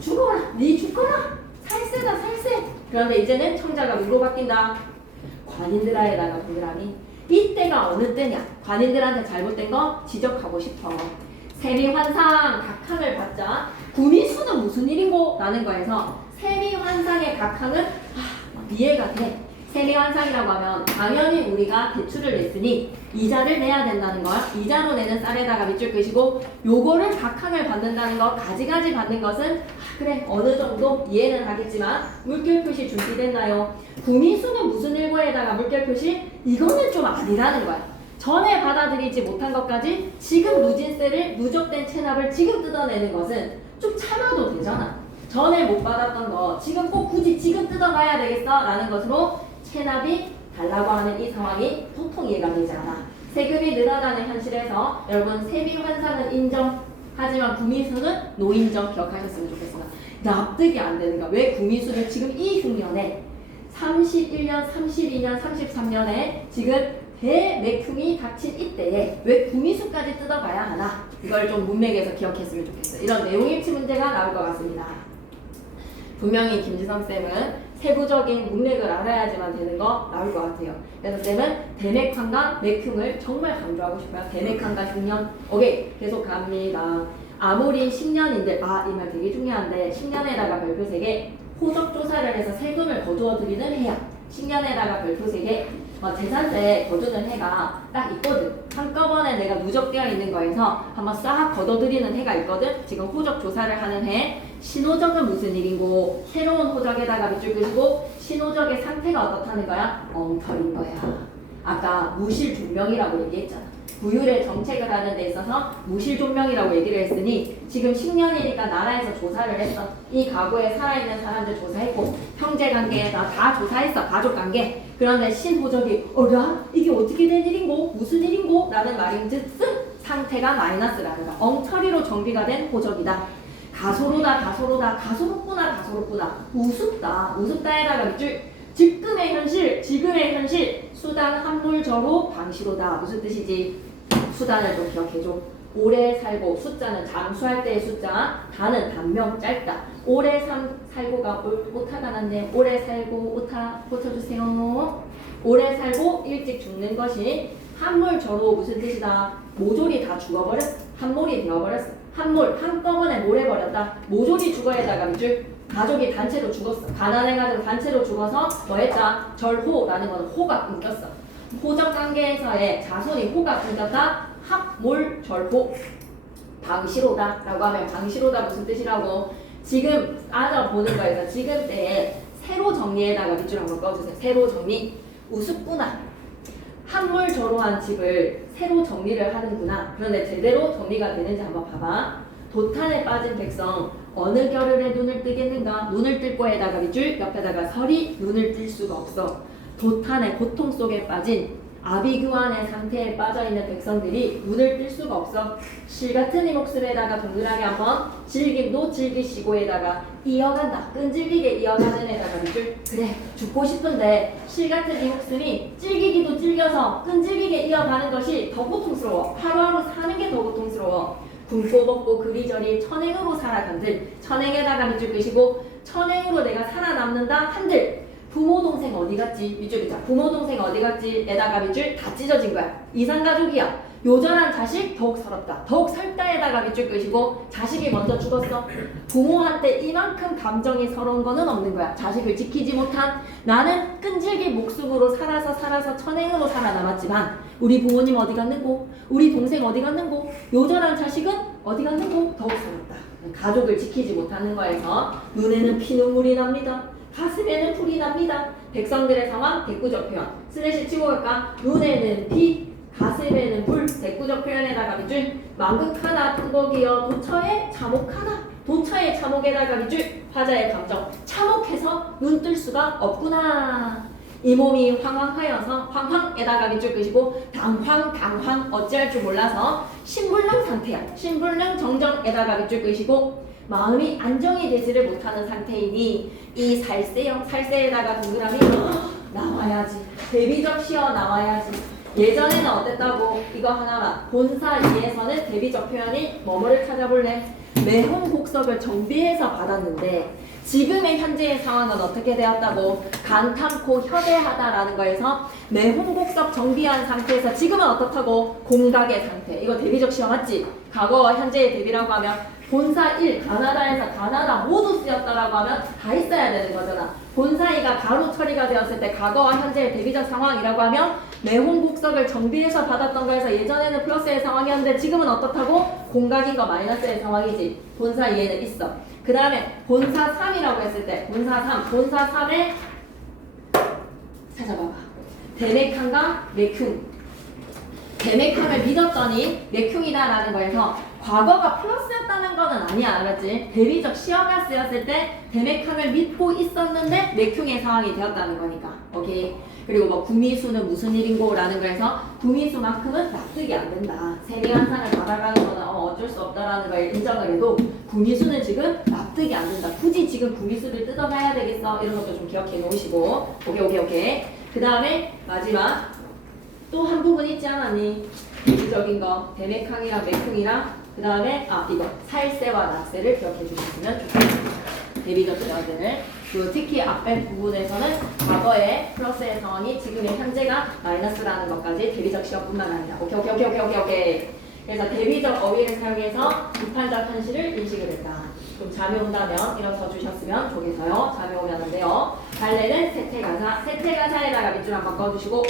죽어라. 네 죽거라. 살세다 살세. 그런데 이제는 청자가 누구로 바뀐다? 관인들아에다가 보더라니. 이때가 어느 때냐? 관인들한테 잘못된 거 지적하고 싶어. 세미환상 각항을 받자. 구미수는 무슨 일인고? 라는 거에서 세미환상의 각항은 이해가 돼. 세미환상이라고 하면 당연히 우리가 대출을 냈으니 이자를 내야 된다는 거야. 이자로 내는 쌀에다가 밑줄 끄시고 요거를 각항을 받는다는 거, 가지가지 받는 것은 그래 어느 정도 이해는 하겠지만 물결 표시 준비됐나요? 구미수는 무슨 일고에다가 물결 표시? 이거는 좀 아니라는 거야. 전에 받아들이지 못한 것까지 지금 누진세를 누적된 체납을 지금 뜯어내는 것은 좀 참아도 되잖아. 전에 못 받았던 거 지금 꼭 굳이 지금 뜯어가야 되겠어? 라는 것으로 체납이 달라고 하는 이 상황이 보통 이해가 되지 않아. 세금이 늘어나는 현실에서 여러분 세비 환상은 인정. 하지만 구미수는 노인정 기억하셨으면 좋겠습니다. 납득이 안 되는 거야. 왜 구미수를 지금 이 흉년에 31년, 32년, 33년에 지금 대맥흉이 닥친 이때에 왜 구미수까지 뜯어가야 하나? 이걸 좀 문맥에서 기억했으면 좋겠어요. 이런 내용일치 문제가 나올 것 같습니다. 분명히 김지성 쌤은 세부적인 문맥을 알아야지만 되는 거 나올 것 같아요. 그래서 쌤은 대맥황과 맥흉을 정말 강조하고 싶어요. 대맥황과 흉년. 오케이. 계속 갑니다. 아무리 10년인데 이 말 되게 중요한데 10년에다가 별표 3개 호적 조사를 해서 세금을 거두어 드리는 해야 10년에다가 별표 3개 재산세 거두는 해가 딱 있거든. 한꺼번에 내가 누적되어 있는 거에서 한번 싹 걷어들이는 해가 있거든. 지금 호적 조사를 하는 해. 신호적은 무슨 일인고 새로운 호적에다가 밑줄 끄시고 신호적의 상태가 어떻다는 거야? 엉터리인 거야. 아까 무실존명이라고 얘기했잖아. 부율의 정책을 하는 데 있어서 무실존명이라고 얘기를 했으니 지금 10년이니까 나라에서 조사를 했어. 이 가구에 살아있는 사람들 조사했고 형제관계 나 다 조사했어. 가족관계. 그런데 신호적이 어라? 이게 어떻게 된 일인고? 무슨 일인고? 라는 말인즉슨 상태가 마이너스라는 거야. 엉터리로 정비가 된 호적이다. 가소로다 가소로다 가소롭구나 가소롭구나 우습다 우습다에다가 밑줄 지금의 현실 수단 함몰저로 방시로다. 무슨 뜻이지? 수단을 좀 기억해줘. 오래 살고 숫자는 장수할 때의 숫자 단은 단명 짧다. 오래 살고가 오타가 났네. 오래 살고 오타 고쳐주세요. 오래 살고 일찍 죽는 것이 함몰저로 무슨 뜻이다? 모조리 다 죽어버렸어. 함몰이 되어버렸어. 함몰 한꺼번에 몰해버렸다. 모조리 죽어야다가 밑줄 가족이 단체로 죽었어. 가난해가지고 단체로 죽어서 뭐 했다? 절호라는 건 호가 끊겼어. 호적 관계에서의 자손이 호가 끊겼다. 합몰 절호 방시로다 라고 하면 방시로다 무슨 뜻이라고? 지금 따져보는 거에서 지금 때에 세로 정리에다가 밑줄 한번 꺼주세요. 세로 정리 우습구나. 함몰저로한 집을 새로 정리를 하는구나. 그런데 제대로 정리가 되는지 한번 봐봐. 도탄에 빠진 백성 어느 겨를에 눈을 뜨겠는가? 눈을 뜰 거에다가 밑줄 옆에다가 설이 눈을 뜰 수가 없어. 도탄의 고통 속에 빠진 아비규환의 상태에 빠져있는 백성들이 눈을 뜰 수가 없어. 실 같은 이 목숨에다가 동그라미 한번 즐김도 즐기시고에다가 이어간다. 끈질기게 이어가는 에다가 밑줄 그래 죽고 싶은데 실 같은 이 목숨이 질기기도 질겨서 끈질기게 이어가는 것이 더 고통스러워. 하루하루 사는 게 더 고통스러워. 굶고 먹고 그리저리 천행으로 살아간들 천행에다가 밑줄 끄시고 천행으로 내가 살아남는다 한들 부모 동생 어디 갔지? 밑줄이자. 부모 동생 어디 갔지? 에다가 밑줄 다 찢어진 거야. 이산가족이야. 요절한 자식 더욱 서럽다. 더욱 설다에다가 밑줄 끄시고 자식이 먼저 죽었어. 부모한테 이만큼 감정이 서러운 거는 없는 거야. 자식을 지키지 못한 나는 끈질기 목숨으로 살아서 천행으로 살아남았지만 우리 부모님 어디 갔는고? 우리 동생 어디 갔는고? 요절한 자식은 어디 갔는고? 더욱 서럽다. 가족을 지키지 못하는 거에서 눈에는 피눈물이 납니다. 가슴에는 불이 납니다. 백성들의 상황 대꾸적 표현 슬래시 치고 갈까? 눈에는 피 가슴에는 불 대꾸적 표현에다가 밑줄 망극하다 통곡이여 도처에 참혹하다. 도처에 참혹에다가 밑줄 화자의 감정 참혹해서 눈 뜰 수가 없구나. 이 몸이 황황하여서 황황에다가 밑줄 끄시고 당황 어찌할 줄 몰라서 신불능 상태야. 신불능 정정에다가 밑줄 끄시고 마음이 안정이 되지를 못하는 상태이니 이 살세에다가 동그라미 나와야지. 대비적 시어 나와야지. 예전에는 어땠다고? 이거 하나만. 본사 2에서는 대비적 표현이 뭐뭐를 찾아볼래? 매홍곡석을 정비해서 받았는데 지금의 현재의 상황은 어떻게 되었다고? 간탐코 현대하다라는 거에서 매홍곡석 정비한 상태에서 지금은 어떻다고? 공각의 상태. 이거 대비적 시어 맞지? 과거와 현재의 대비라고 하면 본사 1, 가나다에서 가나다 모두 쓰였다라고 하면 다 있어야 되는 거잖아. 본사 2가 가로 처리가 되었을 때 과거와 현재의 대비적 상황이라고 하면 매홍곡석을 정비해서 받았던 거에서 예전에는 플러스의 상황이었는데 지금은 어떻다고? 공각인 거 마이너스의 상황이지. 본사 2에는 있어. 그 다음에 본사 3이라고 했을 때 본사 3에 찾아봐봐. 데메칸과 메쿰. 데메칸을 믿었더니 메쿰이다라는 거에서 과거가 플러스였다는 거는 아니야. 알았지? 대비적 시어가 쓰였을 때 데메칸을 믿고 있었는데 메쿰의 상황이 되었다는 거니까. 오케이. 그리고 뭐 구미수는 무슨 일인고 라는 거에서 구미수만큼은 납득이 안 된다. 세계한상을 받아가는 거는 어쩔 수 없다라는 걸 인정을 해도 구미수는 지금 납득이 안 된다. 굳이 지금 구미수를 뜯어가야 되겠어. 이런 것도 좀 기억해 놓으시고. 오케이. 그 다음에 마지막 또 한 부분 있지 않았니? 대비적인 거 데메칸이랑 메쿰이랑 그 다음에 이거 살세와 납세를 기억해 주셨으면 좋겠습니다. 대비적 표현들. 그리고 특히 앞에 부분에서는 과거의 플러스의 상황이 지금의 현재가 마이너스라는 것까지 대비적 시어뿐만 아니라 오케이. 그래서 대비적 어휘를 사용해서 비판적 현실을 인식을 했다. 좀 잠이 온다면 일어서 주셨으면 좋겠어요. 잠이 오면 안 돼요. 달래는 세태가사에다가 밑줄 한번 꺼주시고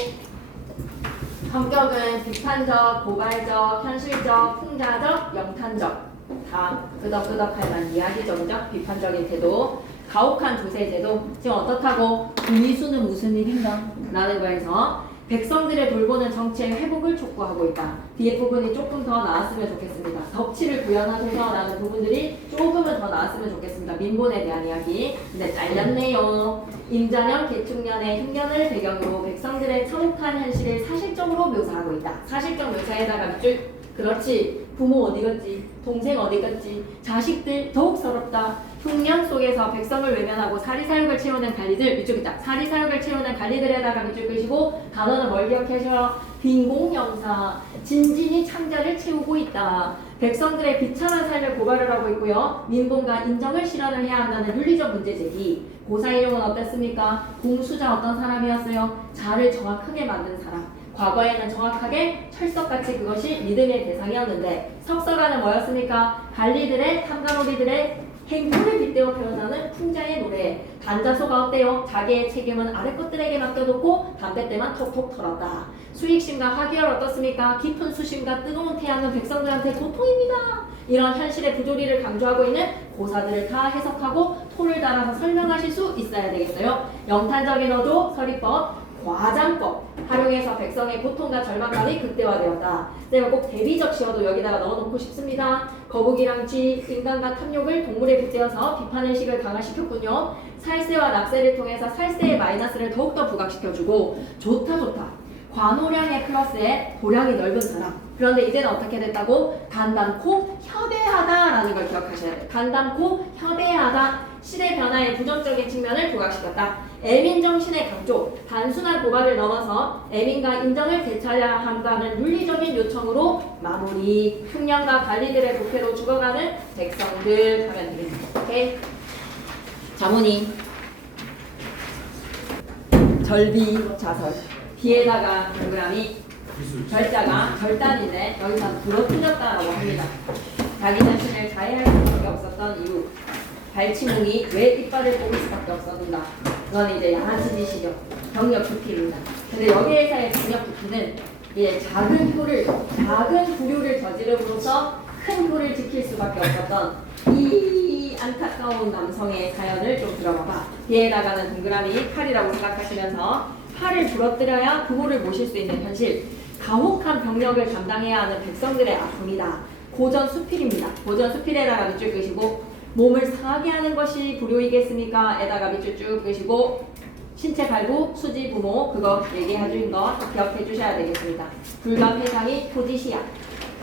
성격은 비판적, 고발적, 현실적, 풍자적, 영탄적 다 끄덕끄덕할 만한 이야기적이죠. 비판적인 태도 가혹한 조세 제도 지금 어떻다고? 구미수는 무슨 일인가? 라는 거에서 백성들의 돌보는 정치의 회복을 촉구하고 있다. 뒤에 부분이 조금 더 나았으면 좋겠습니다. 덕치를 구현하소서라는 부분들이 조금은 더 나았으면 좋겠습니다. 민본에 대한 이야기. 근데 잘렸네요. 임자년 개축년의 흉년을 배경으로 백성들의 참혹한 현실을 사실적으로 묘사하고 있다. 사실적 묘사에다가 밑줄. 그렇지. 부모 어디 갔지? 동생 어디 갔지? 자식들 더욱 서럽다. 흉년 속에서 백성을 외면하고 사리사욕을 채우는 관리들 밑줄 있다. 사리사욕을 채우는 관리들에다가 밑줄 끄시고 단어는 뭘 기억하셔? 빈공영사. 진진이 창자를 채우고 있다. 백성들의 비참한 삶을 고발을 하고 있고요. 민본과 인정을 실현을 해야 한다는 윤리적 문제 제기. 고사일용은 어땠습니까? 공수자 어떤 사람이었어요? 자를 정확하게 만든 사람. 과거에는 정확하게 철석같이 그것이 믿음의 대상이었는데 석서가는 뭐였습니까? 관리들의 탐관오리들의 행보를 빗대어 표현하는 풍자의 노래. 단자소가 어때요? 자기의 책임은 아래 것들에게 맡겨놓고 담배 때만 톡톡 털었다. 수익심과 화기열 어떻습니까? 깊은 수심과 뜨거운 태양은 백성들한테 고통입니다. 이런 현실의 부조리를 강조하고 있는 고사들을 다 해석하고 토를 달아서 설명하실 수 있어야 되겠어요. 영탄적인 어조, 서리법, 과장법 활용해서 백성의 고통과 절망감이 극대화되었다. 내가 꼭 대비적 시어도 여기다가 넣어놓고 싶습니다. 거북이랑 쥐, 인간과 탐욕을 동물에 빗대어서 비판의식을 강화시켰군요. 살세와 납세를 통해서 살세의 마이너스를 더욱더 부각시켜주고 좋다. 관호량의 플러스에 고량이 넓은 사람. 그런데 이제는 어떻게 됐다고? 단단코 협의하다라는 걸 기억하셔야 돼요. 단단코 협의하다. 시대 변화의 부정적인 측면을 부각시켰다. 애민 정신의 강조. 단순한 고발을 넘어서 애민과 인정을 되찾아야 한다는 윤리적인 요청으로 마무리. 흉년과 관리들의 부패로 죽어가는 백성들 하면 되겠습니다. 오케이? 자문이 절비자설. 뒤에다가 동그라미 절자가 절단인데 여기서 부러뜨렸다라고 합니다. 자기 자신을 자해할 수밖에 없었던 이유. 발치뭉이 왜 이빨을 뽑을 수밖에 없었는가. 그건 이제 양아치 짓이죠. 경력 부피입니다. 근데 여기에서의 경력 부피는 이제 작은 불효를 저지름으로써 큰 효를 지킬 수밖에 없었던 이 안타까운 남성의 사연을 좀 들어봐봐. 뒤에다가는 동그라미 칼이라고 생각하시면서 팔을 부러뜨려야 부모를 모실 수 있는 현실. 가혹한 병력을 감당해야 하는 백성들의 아픔이다. 고전 수필입니다. 고전 수필에다가 밑줄 끄시고 몸을 상하게 하는 것이 불효이겠습니까? 에다가 밑줄 쭉 끄시고 신체 발부, 수지 부모 그거 얘기해준 거 기억해 주셔야 되겠습니다. 불가패상이 토지시야.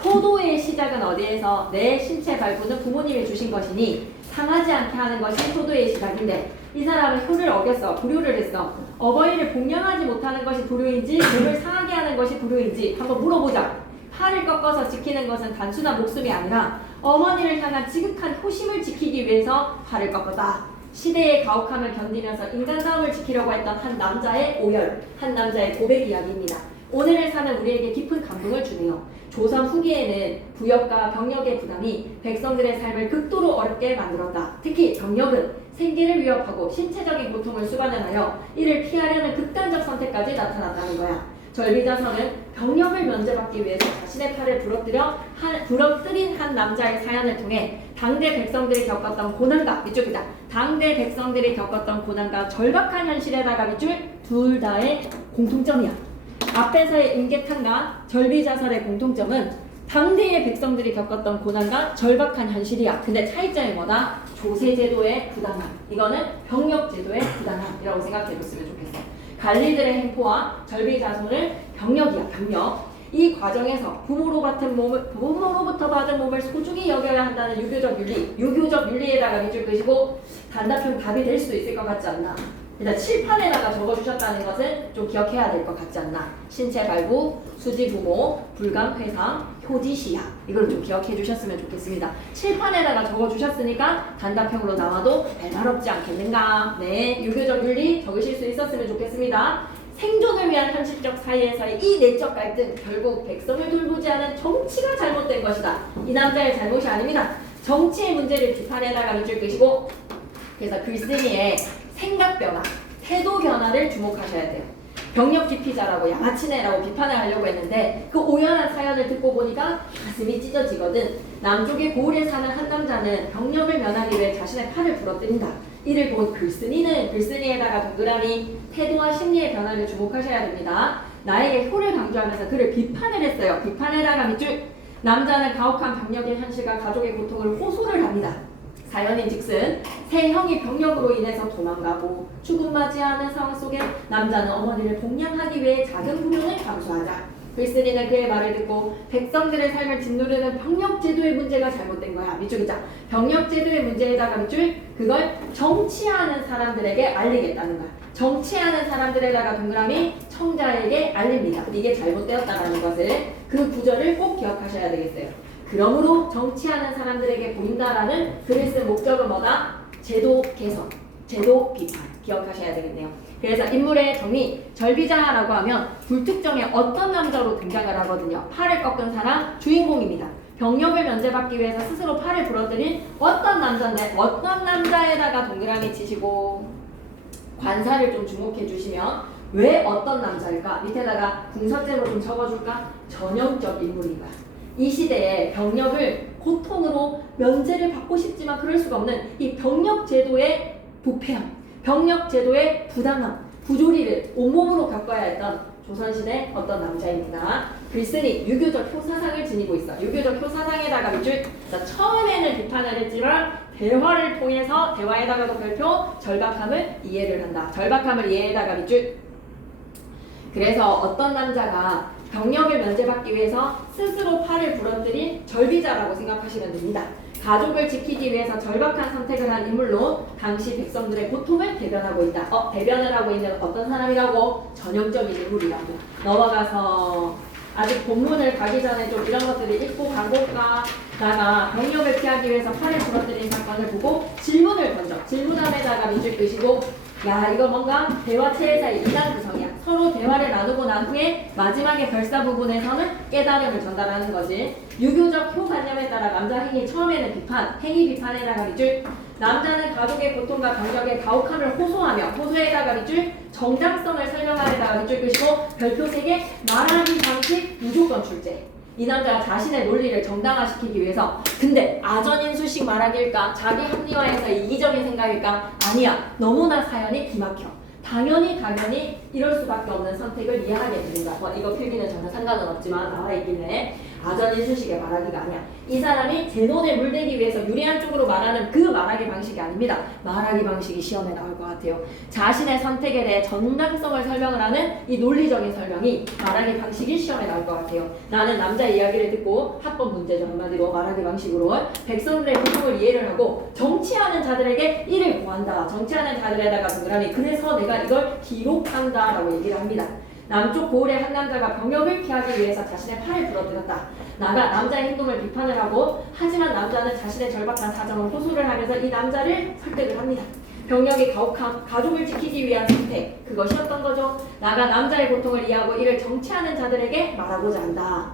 효도의 시작은 어디에서? 내 신체 발부는 부모님이 주신 것이니 상하지 않게 하는 것이 효도의 시작인데 이 사람은 효를 어겼어. 불효를 했어. 어버이를 복령하지 못하는 것이 불효인지 몸을 상하게 하는 것이 불효인지 한번 물어보자. 팔을 꺾어서 지키는 것은 단순한 목숨이 아니라 어머니를 향한 지극한 효심을 지키기 위해서 팔을 꺾었다. 시대의 가혹함을 견디면서 인간다움을 지키려고 했던 한 남자의 오열, 한 남자의 고백 이야기입니다. 오늘을 사는 우리에게 깊은 감동을 주네요. 조선 후기에는 부역과 병력의 부담이 백성들의 삶을 극도로 어렵게 만들었다. 특히 병력은 생계를 위협하고 신체적인 고통을 수반하여 이를 피하려는 극단적 선택까지 나타났다는 거야. 절비자서는 병력을 면제받기 위해서 자신의 팔을 부러뜨린 한 남자의 사연을 통해 당대 백성들이 겪었던 고난과 밑줄이다. 당대 백성들이 겪었던 고난과 절박한 현실에다가 밑줄 둘 다의 공통점이야. 앞에서의 임계탄과 절비자설의 공통점은 당대의 백성들이 겪었던 고난과 절박한 현실이야. 근데 차이점이 뭐다? 조세제도의 부당함. 이거는 병력제도의 부당함이라고 생각해줬으면 좋겠어. 관리들의 행포와 절비자손을 병력이야. 병력. 이 과정에서 부모로부터 받은 몸을 소중히 여겨야 한다는 유교적 윤리. 유교적 윤리에다가 밑줄 끄시고 단답형 답이 될 수 있을 것 같지 않나? 일단 칠판에다가 적어주셨다는 것은 좀 기억해야 될 것 같지 않나. 신체 발부, 수지 부모, 불감 회상, 효지시야. 이걸 좀 기억해 주셨으면 좋겠습니다. 칠판에다가 적어주셨으니까 단답형으로 나와도 배달없지 않겠는가. 네, 유교적 윤리 적으실 수 있었으면 좋겠습니다. 생존을 위한 현실적 사이에서의 이 내적 갈등, 결국 백성을 돌보지 않은 정치가 잘못된 것이다. 이 남자의 잘못이 아닙니다. 정치의 문제를 비판에다가 밑줄 끄시고 그래서 글쓴이의 생각 변화, 태도 변화를 주목하셔야 돼요. 병력 기피자라고 양아치네라고 비판을 하려고 했는데 그 오연한 사연을 듣고 보니까 가슴이 찢어지거든. 남쪽의 고을에 사는 한 남자는 병력을 면하기 위해 자신의 팔을 부러뜨린다. 이를 본 글쓴이는 글쓴이에다가 동그라미 태도와 심리의 변화를 주목하셔야 됩니다. 나에게 효를 강조하면서 그를 비판을 했어요. 비판에다가 밑줄 남자는 가혹한 병력의 현실과 가족의 고통을 호소를 합니다. 사연인 즉슨 새 형이 병력으로 인해서 도망가고 죽음맞이하는 상황 속에 남자는 어머니를 봉양하기 위해 작은 부분을 감수하자. 글쓰리는 그의 말을 듣고 백성들의 삶을 짓누르는 병력제도의 문제가 잘못된 거야. 밑줄이자 병력제도의 문제에다가 밑줄 그걸 정치하는 사람들에게 알리겠다는 거야. 정치하는 사람들에다가 동그라미 청자에게 알립니다. 이게 잘못되었다는 것을 그 구절을 꼭 기억하셔야 되겠어요. 그러므로 정치하는 사람들에게 보인다라는 글을 쓴 목적은 뭐다? 제도 개선, 제도 비판 기억하셔야 되겠네요. 그래서 인물의 정의, 절비자라고 하면 불특정의 어떤 남자로 등장을 하거든요. 팔을 꺾은 사람 주인공입니다. 병력을 면제받기 위해서 스스로 팔을 부러뜨린 어떤 남자인데 어떤 남자에다가 동그라미 치시고 관사를 좀 주목해 주시면 왜 어떤 남자일까? 밑에다가 궁서체로 좀 적어줄까? 전형적 인물인가? 이 시대에 병력을 고통으로 면제를 받고 싶지만 그럴 수가 없는 이 병력 제도의 부패함, 병력 제도의 부당함, 부조리를 온몸으로 겪어야 했던 조선시대 어떤 남자입니다. 글쓴이 유교적 효사상을 지니고 있어. 유교적 효사상에다가 밑줄 처음에는 비판을 했지만 대화를 통해서 대화에다가도 별표 절박함을 이해를 한다. 절박함을 이해에다가 밑줄 그래서 어떤 남자가 병력을 면제받기 위해서 스스로 팔을 부러뜨린 절비자라고 생각하시면 됩니다. 가족을 지키기 위해서 절박한 선택을 한 인물로 당시 백성들의 고통을 대변하고 있다. 대변을 하고 있는 어떤 사람이라고? 전형적인 인물이라고. 넘어가서 아직 본문을 가기 전에 좀 이런 것들을 읽고 가볼까? 나가 병력을 피하기 위해서 팔을 부러뜨린 사건을 보고 질문을 던져. 질문함에다가 밑줄 끄시고 야 이거 뭔가 대화체에서의 2단 구성이야. 서로 대화를 나누고 난 후에 마지막에 결사 부분에서는 깨달음을 전달하는 거지. 유교적 효관념에 따라 남자 행위 처음에는 비판, 행위 비판에다가 밑줄 남자는 가족의 고통과 병력의 가혹함을 호소하며 호소에다가 밑줄 정당성을 설명하에다가 밑줄 끄시고 별표 3개 말하기 방식 무조건 출제. 이 남자가 자신의 논리를 정당화시키기 위해서 근데 아전인수식 말하기일까? 자기 합리화해서 이기적인 생각일까? 아니야. 너무나 사연이 기막혀. 당연히 이럴 수밖에 없는 선택을 이해하게 됩니다. 이거 필기는 전혀 상관은 없지만 나와 있길래 아전인수식의 말하기가 아니야. 이 사람이 제 논에 물대기 위해서 유리한 쪽으로 말하는 그 말하기 방식이 아닙니다. 말하기 방식이 시험에 나올 것 같아요. 자신의 선택에 대해 정당성을 설명을 하는 이 논리적인 설명이 말하기 방식이 시험에 나올 것 같아요. 나는 남자 이야기를 듣고 학번 문제죠. 한마디로 말하기 방식으로 백성들의 고통을 이해를 하고 정치하는 자들에게 이를 구한다. 정치하는 자들에다가 동그라미 그래서 내가 이걸 기록한다 라고 얘기를 합니다. 남쪽 고을의 한 남자가 병력을 피하기 위해서 자신의 팔을 부러뜨렸다. 나가 남자의 행동을 비판을 하고 하지만 남자는 자신의 절박한 사정을 호소를 하면서 이 남자를 설득을 합니다. 병력의 가혹함, 가족을 지키기 위한 선택 그것이었던 거죠. 나가 남자의 고통을 이해하고 이를 정치하는 자들에게 말하고자 한다.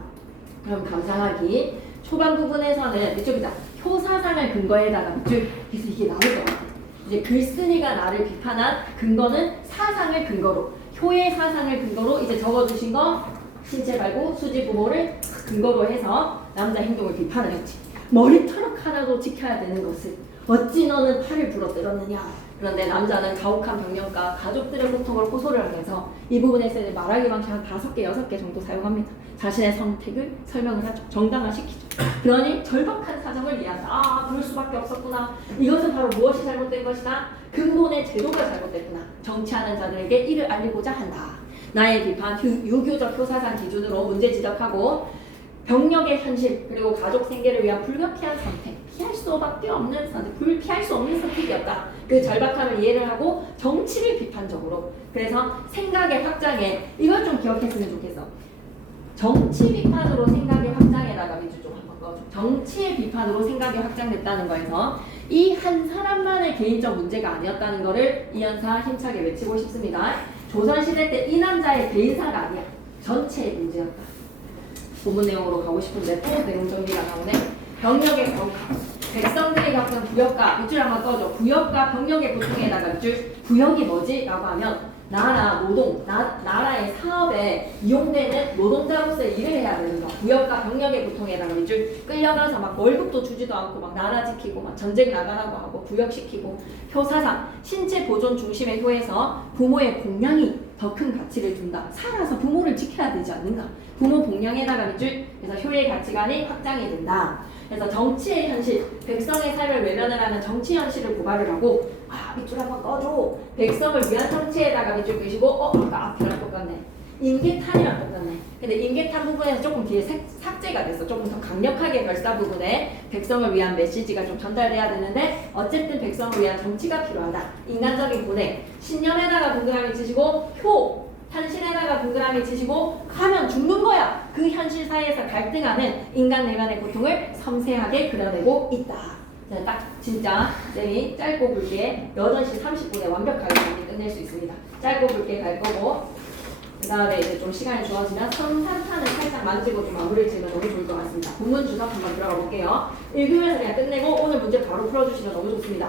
그럼 감상하기 초반 부분에서는 이쪽이다. 효사상을 근거에다가 밑줄 그래서 이게 나올 것 같아. 이제 글쓴이가 나를 비판한 근거는 사상을 근거로 효의 사상을 근거로 이제 적어주신 거 신체 발구 수지 부모를 근거로 해서 남자 행동을 비판을 했지. 머리털 하나도 지켜야 되는 것을 어찌 너는 팔을 부러뜨렸느냐. 그런데 남자는 가혹한 병력과 가족들의 고통을 호소를 하면서 이 부분에서 말하기 방식 한 5개, 6개 정도 사용합니다. 자신의 선택을 설명을 하죠. 정당화시키죠. 그러니 절박한 사정을 이해한다. 그럴 수밖에 없었구나. 이것은 바로 무엇이 잘못된 것이나 근본의 제도가 잘못됐구나. 정치하는 자들에게 이를 알리고자 한다. 나의 비판, 유교적 효사상 기준으로 문제 지적하고 병력의 현실 그리고 가족 생계를 위한 불가피한 선택 피할 수밖에 없는 선택 불피할 수 없는 선택이었다. 그 절박함을 이해를 하고 정치를 비판적으로 그래서 생각의 확장에 이걸 좀 기억했으면 좋겠어. 정치 비판으로 생각의 확장에다가 밑줄 좀 한번 꺼줘. 정치의 비판으로 생각이 확장됐다는 거에서 이 한 사람만의 개인적 문제가 아니었다는 거를 이연사 힘차게 외치고 싶습니다. 조선시대 때 이 남자의 개인사가 아니야. 전체의 문제였다. 본문 내용으로 가고 싶은데 또 내용 정리가 나오네. 병력의 거룩함. 백성들이 겪은 부역과 밑줄 한번 꺼줘. 부역과 병력의 고통에다가 밑줄. 부역이 뭐지? 라고 하면 나라, 노동, 나라의 사업에 이용되는 노동자로서의 일을 해야 되는 거. 부역과 병력의 고통에다가 밑줄. 끌려가서 막 월급도 주지도 않고 막 나라 지키고 막 전쟁 나가라고 하고 부역시키고. 효사상, 신체 보존 중심의 효에서 부모의 공양이 더 큰 가치를 둔다. 살아서 부모를 지켜야 되지 않는가? 부모 복양에다가 밑줄, 그래서 효의 가치관이 확장이 된다. 그래서 정치의 현실, 백성의 삶을 외면을 하는 정치 현실을 고발을 하고, 아 밑줄 한번 꺼줘. 백성을 위한 정치에다가 밑줄 끄시고, 아까 앞이랑 똑같네. 임계탄이랑 똑같네. 근데 임계탄 부분에서 조금 뒤에 삭제가 됐어. 조금 더 강력하게 결사 부분에 백성을 위한 메시지가 좀 전달돼야 되는데, 어쨌든 백성을 위한 정치가 필요하다. 인간적인 고뇌, 신념에다가 동그라미 치시고, 효, 현실에다가 동그라미 치시고, 하면 죽는 거야. 그 현실 사이에서 갈등하는 인간 내면의 고통을 섬세하게 그려내고 있다. 자, 딱 진짜 쌤이 짧고 굵게 8시 30분에 완벽하게 끝낼 수 있습니다. 짧고 굵게 갈 거고, 그 다음에 이제 좀 시간이 주어지면 성산탄을 살짝 만지고 좀 마무리를 지으면 너무 좋을 것 같습니다. 본문 주석 한번 들어가 볼게요. 읽으면서 그냥 끝내고 오늘 문제 바로 풀어주시면 너무 좋습니다.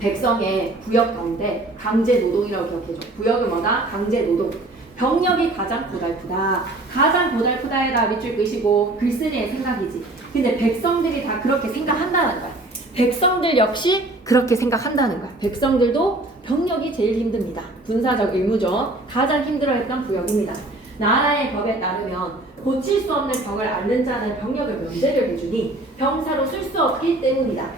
백성의 부역 가운데 강제 노동이라고 기억해줘. 부역은 뭐다? 강제 노동. 병력이 가장 고달프다. 가장 고달프다에다 밑줄 끄시고 글쓴이의 생각이지. 근데 백성들이 다 그렇게 생각한다는 거야. 백성들 역시 그렇게 생각한다는 거야. 백성들도 병력이 제일 힘듭니다. 군사적 의무죠. 가장 힘들어했던 부역입니다. 나라의 법에 따르면 고칠 수 없는 병을 앓는 자는 병력을 면제를 해주니 병사로 쓸 수 없기 때문이다.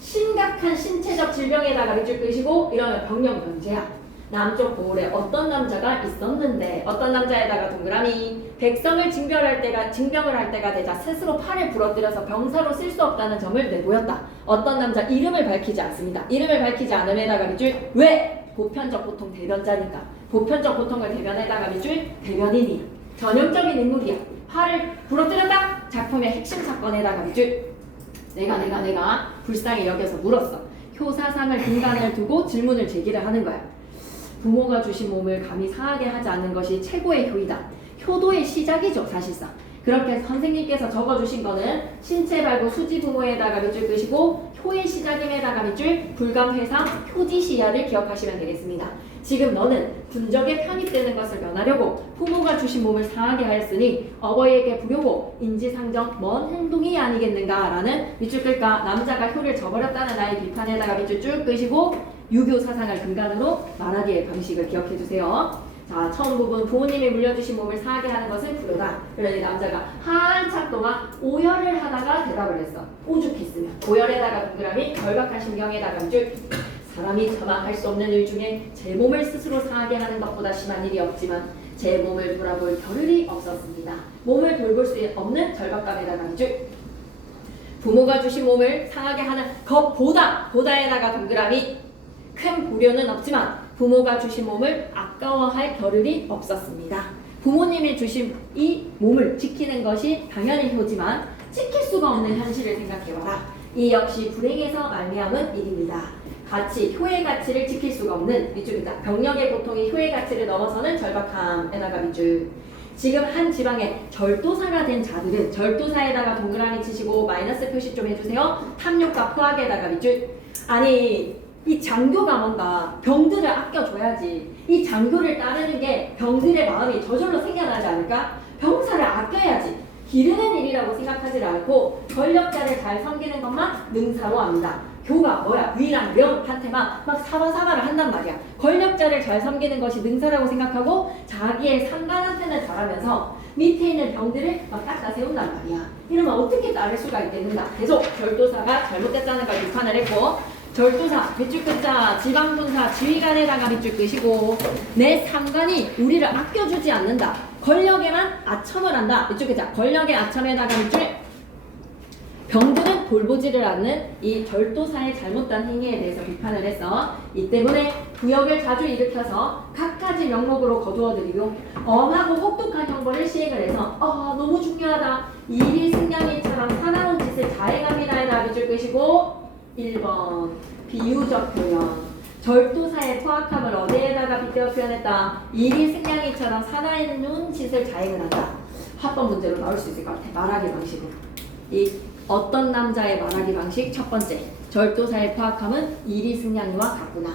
심각한 신체적 질병에다가 밑줄 끄시고 이러면 병력 면제야. 남쪽 고을에 어떤 남자가 있었는데, 어떤 남자에다가 동그라미, 백성을 징병을 할 때가 되자 스스로 팔을 부러뜨려서 병사로 쓸 수 없다는 점을 내보였다. 어떤 남자 이름을 밝히지 않습니다. 이름을 밝히지 않음에다가 밑줄, 왜? 보편적 고통 대변자니까. 보편적 고통을 대변에다가 밑줄, 대변인이 전형적인 인물이야. 팔을 부러뜨렸다. 작품의 핵심 사건에다가 밑줄, 내가 불쌍히 여겨서 물었어. 효사상을 근간을 두고 질문을 제기를 하는 거야. 부모가 주신 몸을 감히 상하게 하지 않는 것이 최고의 효이다. 효도의 시작이죠, 사실상. 그렇게 선생님께서 적어주신 거는 신체 발부 수지 부모에다가 밑줄 끄시고 효의 시작임에다가 밑줄 불감회상 효지시야를 기억하시면 되겠습니다. 지금 너는 군적에 편입되는 것을 면하려고 부모가 주신 몸을 상하게 하였으니 어버이에게 부려고 인지상정 먼 행동이 아니겠는가라는 밑줄 끌까 남자가 효를 저버렸다는 나의 비판에다가 밑줄 쭉 끄시고 유교 사상을 근간으로 말하기의 방식을 기억해 주세요. 자, 처음 부분 부모님이 물려주신 몸을 상하게 하는 것은 불효다. 그러니 남자가 한참 동안 오열을 하다가 대답을 했어. 오죽했으면 오열에다가 동그라미 절박한 심경에다가 밑줄 사람이 차마 할 수 없는 일 중에 제 몸을 스스로 상하게 하는 것보다 심한 일이 없지만 제 몸을 돌아볼 겨를이 없었습니다. 몸을 돌볼 수 없는 절박감에다가 밑줄 부모가 주신 몸을 상하게 하는 것보다에다가 동그라미 큰 불효는 없지만 부모가 주신 몸을 아까워할 겨를이 없었습니다. 부모님이 주신 이 몸을 지키는 것이 당연히 효지만 지킬 수가 없는 현실을 생각해봐라. 이 역시 불행에서 말미암은 일입니다. 가치, 효의 가치를 지킬 수가 없는 밑줄입니다. 병력의 고통이 효의 가치를 넘어서는 절박함에다가 밑줄. 지금 한 지방에 절도사가 된 자들은 절도사에다가 동그라미 치시고 마이너스 표시 좀 해주세요. 탐욕과 포악에다가 밑줄. 아니 이 장교가 뭔가 병들을 아껴줘야지. 이 장교를 따르는 게 병들의 마음이 저절로 생겨나지 않을까? 병사를 아껴야지. 기르는 일이라고 생각하지 않고 권력자를 잘 섬기는 것만 능사로 합니다. 교가 뭐야? 위랑 명한테만 막 사바사바를 한단 말이야. 권력자를 잘 섬기는 것이 능사라고 생각하고 자기의 상관한테는 잘하면서 밑에 있는 병들을 막 닦아 세운단 말이야. 이러면 어떻게 따를 수가 있겠는가? 계속 절도사가 잘못됐다는 걸 비판을 했고 절도사, 밑줄 끄자, 지방군사, 지휘관에다가 밑줄 끄시고 내 상관이 우리를 아껴주지 않는다. 권력에만 아첨을 한다. 밑줄 끄자. 권력의 아첨에다가 밑줄 병들은 돌보지를 않는 이 절도사의 잘못된 행위에 대해서 비판을 해서 이 때문에 부역을 자주 일으켜서 각가지 명목으로 거두어들이고 엄하고 혹독한 형벌을 시행을 해서 너무 중요하다. 일이 승냥이처럼 사나운 짓을 자행합니다에다가 밑줄 끄시고 1번 비유적 표현 절도사의 포악함을 어디에다가 빗대어 표현했다. 일이 승냥이처럼 사나운 짓을 자행을 한다. 합법 문제로 나올 수 있을 것 같아. 말하기 방식으로. 이 어떤 남자의 말하기 방식 첫 번째 절도사의 포악함은 일이 승냥이와 같구나.